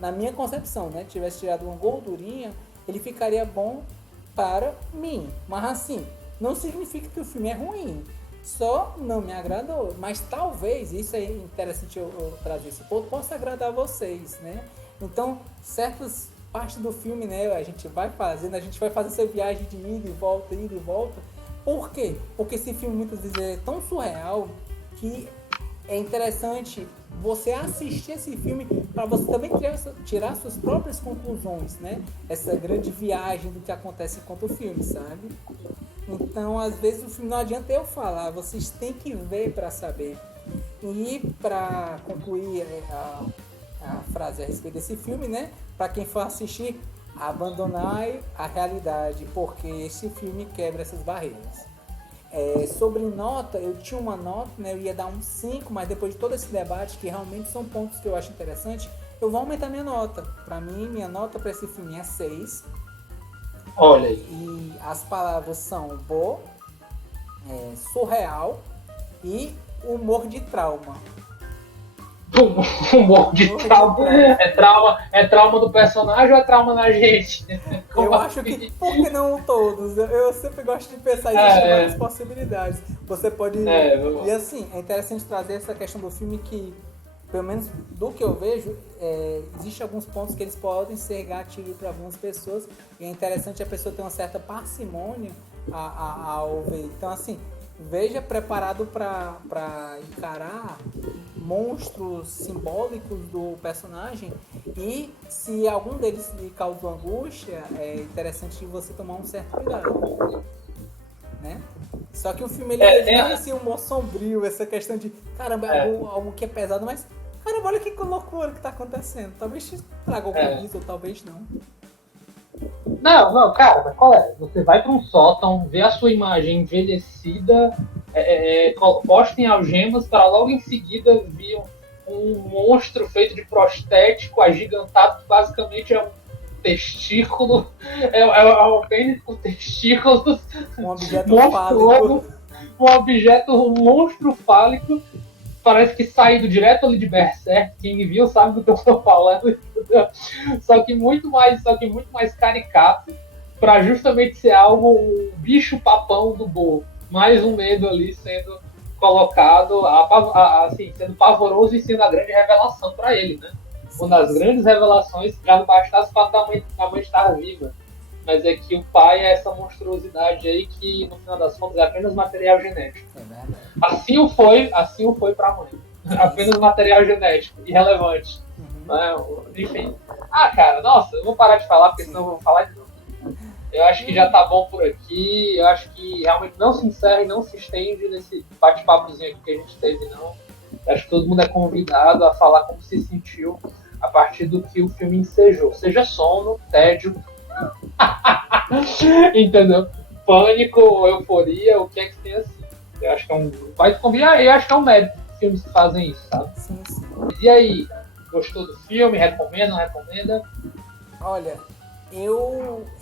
na minha concepção, né? Tivesse tirado uma gordurinha, ele ficaria bom para mim. Mas, assim, não significa que o filme é ruim. Só não me agradou, mas talvez, isso é interessante eu trazer esse ponto, possa agradar vocês, né? Então, certas partes do filme, né, a gente vai fazer essa viagem de ida e volta. Por quê? Porque esse filme muitas vezes é tão surreal que é interessante você assistir esse filme para você também tirar suas próprias conclusões, né? Essa grande viagem do que acontece enquanto o filme, sabe? Então, às vezes, o filme não adianta eu falar, vocês têm que ver para saber. E para concluir a frase a respeito desse filme, né? Para quem for assistir, abandonai a realidade, porque esse filme quebra essas barreiras. Sobre nota, eu tinha uma nota, né? Eu ia dar um 5, mas depois de todo esse debate, que realmente são pontos que eu acho interessante, eu vou aumentar minha nota. Para mim, minha nota para esse filme é 6. Olha aí. E as palavras são Bo, surreal e humor de trauma. Humor de trauma. É trauma do personagem ou é trauma na gente? Eu acho que, por que não todos? Eu sempre gosto de pensar em várias possibilidades. Você pode... E assim, é interessante trazer essa questão do filme que, pelo menos do que eu vejo, existem alguns pontos que eles podem ser gatilho para algumas pessoas e é interessante a pessoa ter uma certa parcimônia ao ver. Então, assim, veja preparado para encarar, monstros simbólicos do personagem, e se algum deles lhe causou angústia, é interessante você tomar um certo cuidado, né? Só que o filme ele tem esse humor sombrio, essa questão de caramba, algo que é pesado, mas caramba, olha que loucura que tá acontecendo. Talvez te traga algum riso, ou talvez não. Não, cara, mas qual é? Você vai para um sótão, vê a sua imagem envelhecida, posta em algemas, para logo em seguida vir um monstro feito de prostético, agigantado, que basicamente é um testículo, é um pênis com testículos, Um objeto fálico. Um monstro fálico, parece que saído direto ali de Berserk. Quem viu sabe do que eu estou falando. Só que muito mais caricato, para justamente ser algo, o bicho papão do Bo. Mais um medo ali sendo colocado, assim, sendo pavoroso e sendo a grande revelação para ele, né? Uma das grandes revelações, já não bastasse o fato da mãe estar viva, mas é que o pai é essa monstruosidade aí que, no final das contas, é apenas material genético. Assim o foi para a mãe. Apenas material genético, irrelevante. Enfim. Cara, nossa, eu vou parar de falar, porque senão eu vou falar de novo. Eu acho que já tá bom por aqui. Eu acho que realmente não se encerra e não se estende nesse bate-papozinho aqui que a gente teve, não. Eu acho que todo mundo é convidado a falar como se sentiu a partir do que o filme ensejou. Seja sono, tédio, entendeu? Pânico, euforia, o que é que tem assim. Eu acho que é um. Pode convidar, eu acho que é um mérito de filmes que fazem isso, sabe? Sim. E aí, gostou do filme? Recomenda, não recomenda? Olha,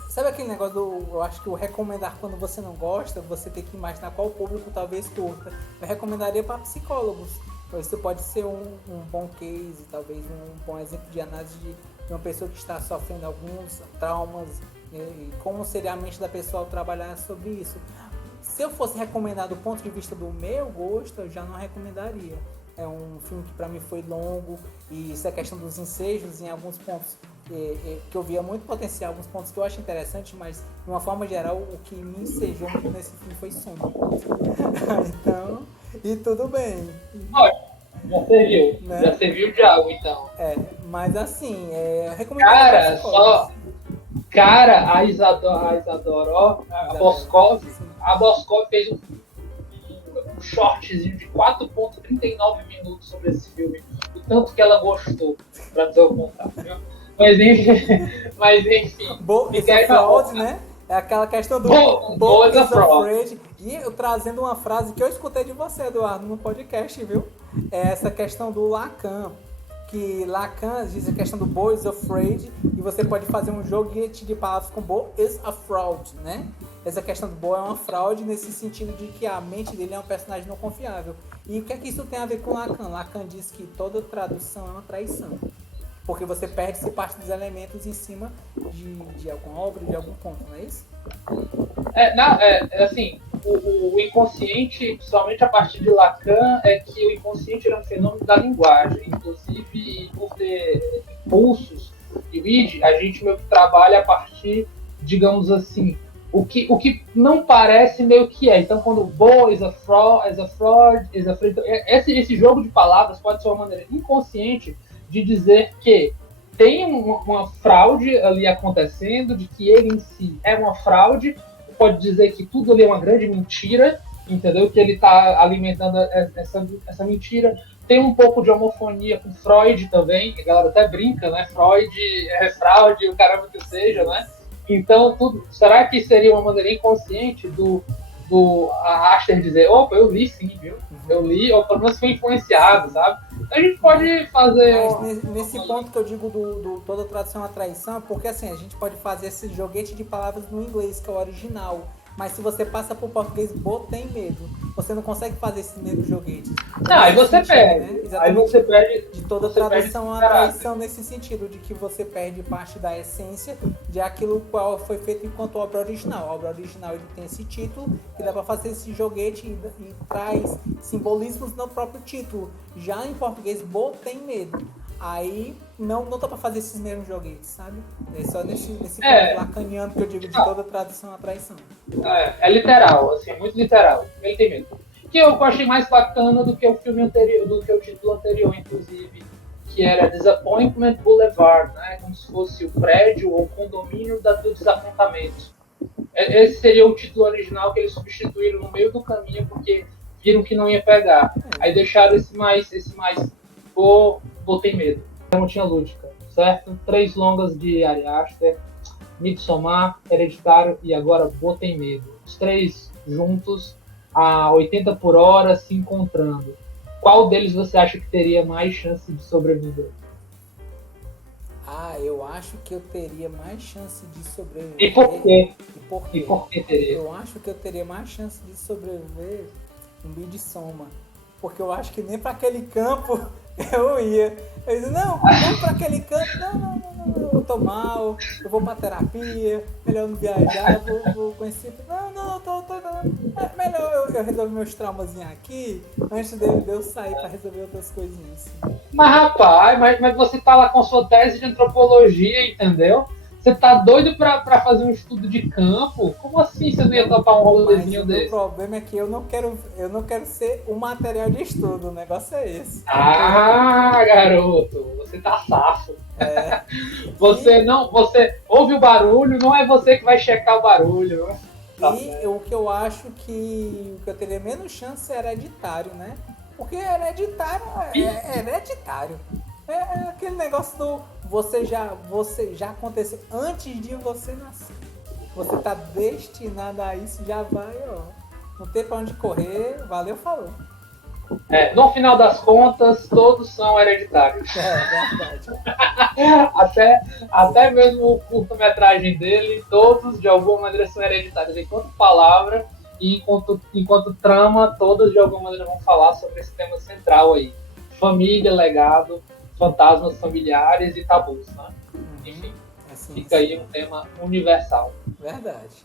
sabe aquele negócio eu acho que o recomendar quando você não gosta, você tem que imaginar qual público talvez curta. Eu recomendaria para psicólogos. Isso pode ser um bom case, talvez um bom exemplo de análise de uma pessoa que está sofrendo alguns traumas, e como seria a mente da pessoa ao trabalhar sobre isso. Se eu fosse recomendar do ponto de vista do meu gosto, eu já não recomendaria. É um filme que para mim foi longo, e essa questão dos ensejos em alguns pontos que eu via muito potencial, alguns pontos que eu acho interessante, mas de uma forma geral o que me ensejou muito nesse filme foi sono. Então, e tudo bem. Já serviu, né? Já serviu de água, então. Mas assim, eu recomendo. A Isadora, a Boscov fez um shortzinho de 4,39 minutos sobre esse filme, o tanto que ela gostou, pra dizer o contrário, viu? Mas enfim. Is a fraud, né? É aquela questão do Bo is afraid. E eu trazendo uma frase que eu escutei de você, Eduardo, no podcast, viu? É essa questão do Lacan. Que Lacan diz a questão do Bo is afraid, e você pode fazer um joguete de palavras com Bo is a fraud, né? Essa questão do Bo é uma fraude nesse sentido de que a mente dele é um personagem não confiável. E o que é que isso tem a ver com Lacan? Lacan diz que toda tradução é uma traição. Porque você perde-se parte dos elementos em cima de alguma obra, de algum ponto, não é isso? Assim, o inconsciente, principalmente a partir de Lacan, é que o inconsciente era um fenômeno da linguagem. Inclusive, por ter impulsos e id, a gente meio que trabalha a partir, digamos assim, o que não parece meio que é. Então, quando Bo is a fraud, esse jogo de palavras pode ser uma maneira inconsciente de dizer que tem uma fraude ali acontecendo, de que ele em si é uma fraude, pode dizer que tudo ali é uma grande mentira, entendeu? Que ele está alimentando essa mentira. Tem um pouco de homofonia com Freud também, a galera até brinca, né? Freud é fraude, o caramba que seja, né? Então, será que seria uma maneira inconsciente do Aster dizer, opa, eu li sim, viu? Eu li, ou pelo menos fui influenciado, sabe? A gente pode fazer... Mas nesse ponto que eu digo do toda tradução à traição, porque assim, a gente pode fazer esse joguete de palavras no inglês, que é o original. Mas se você passa pro português, tem medo. Você não consegue fazer esse mesmo joguete. Aí você perde. Né? Aí você perde. De toda tradução à traição nesse sentido, de que você perde parte da essência de aquilo qual foi feito enquanto obra original. A obra original ele tem esse título, que dá para fazer esse joguete e traz simbolismos no próprio título. Já em português, tem medo. Aí não dá pra fazer esses mesmos joguetes, sabe? É só nesse ponto lacaniano que eu digo de toda tradução à traição. É literal, assim, muito literal. Ele tem medo. que eu achei mais bacana do que o filme anterior, do que o título anterior, inclusive, que era Disappointment Boulevard, né? Como se fosse o prédio ou condomínio do desapontamento. Esse seria o título original que eles substituíram no meio do caminho porque viram que não ia pegar. Aí deixaram esse mais botei medo. Não tinha lógica, certo? 3 longas de Ari Aster, Midsommar, Hereditário e agora Botei Medo. Os 3 juntos a 80 por hora se encontrando. Qual deles você acha que teria mais chance de sobreviver? Eu acho que eu teria mais chance de sobreviver. E por quê? E por quê? Teria? Eu acho que eu teria mais chance de sobreviver em Midsommar. Porque eu acho que nem para aquele campo eu ia. Eu disse, não, vamos para aquele campo. Não, eu tô mal, eu vou pra terapia, melhor não viajar, vou conhecer. Não, tô. É melhor eu resolver meus traumazinhos aqui antes de eu sair pra resolver outras coisinhas. Assim. Mas rapaz, mas você tá lá com sua tese de antropologia, entendeu? Você tá doido pra fazer um estudo de campo? Como assim você não ia topar um rolezinho desse? O problema é que eu não quero ser um material de estudo, o negócio é esse. Ah, garoto, você tá safo. É. Você ouve o barulho, não é você que vai checar o barulho. E o que eu acho que eu teria menos chance é Hereditário, né? Porque Hereditário é hereditário. É aquele negócio do você já aconteceu antes de você nascer. Você tá destinado a isso, já vai, ó. Não tem pra onde correr, valeu, falou. No final das contas, todos são hereditários. Verdade. até mesmo o curta-metragem dele, todos de alguma maneira são hereditários. Enquanto palavra e enquanto trama, todos de alguma maneira vão falar sobre esse tema central aí. Família, legado, fantasmas familiares e tabus, né? Enfim, Assim, fica aí um tema universal. Verdade.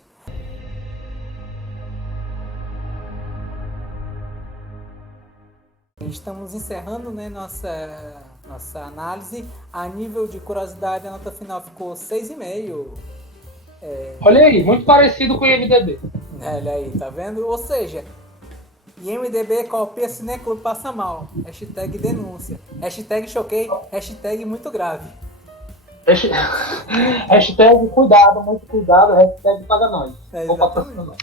Estamos encerrando, né, nossa análise. A nível de curiosidade, a nota final ficou 6,5. Olha aí, muito parecido com o IMDb. Olha aí, tá vendo? Ou seja, IMDB copia Cineclube passa mal. Hashtag denúncia. Hashtag choquei. Hashtag muito grave. Hashtag cuidado, muito cuidado. Hashtag paga nós. Vou patrocinar nós.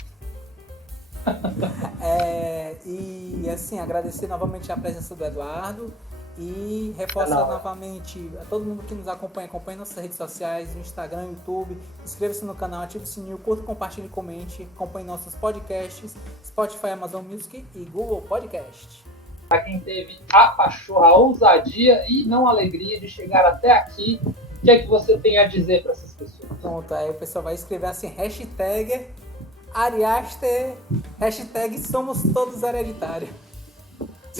E assim, agradecer novamente a presença do Eduardo e reforçar novamente a todo mundo que nos acompanha nossas redes sociais, no Instagram, YouTube, inscreva-se no canal, ative o sininho, curta, compartilhe, comente, acompanhe nossos podcasts, Spotify, Amazon Music e Google Podcast. Para quem teve a pachorra, a ousadia e não a alegria de chegar até aqui, o que é que você tem a dizer para essas pessoas? Pronto, aí o pessoal vai escrever assim, hashtag Ari Aster, hashtag somos todos hereditários.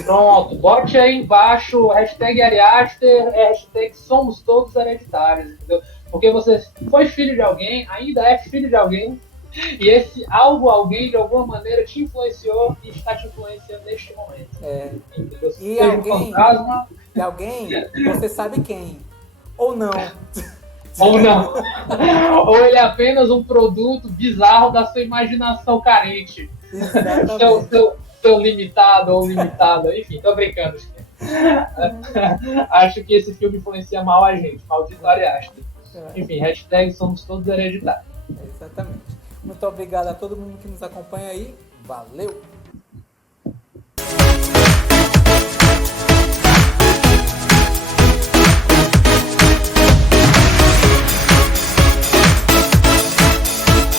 Pronto, bote aí embaixo, hashtag Ari Aster, hashtag somos todos hereditários, entendeu? Porque você foi filho de alguém, ainda é filho de alguém, e esse alguém de alguma maneira te influenciou e está te influenciando neste momento. Entendeu? E alguém, você sabe quem, ou não. Ou não. Ou ele é apenas um produto bizarro da sua imaginação carente. Seu limitado ou limitada. Enfim, tô brincando. Acho que esse filme influencia mal a gente. Maldito Ari Aster. Enfim, hashtag somos todos hereditários. Exatamente. Muito obrigado a todo mundo que nos acompanha aí. Valeu!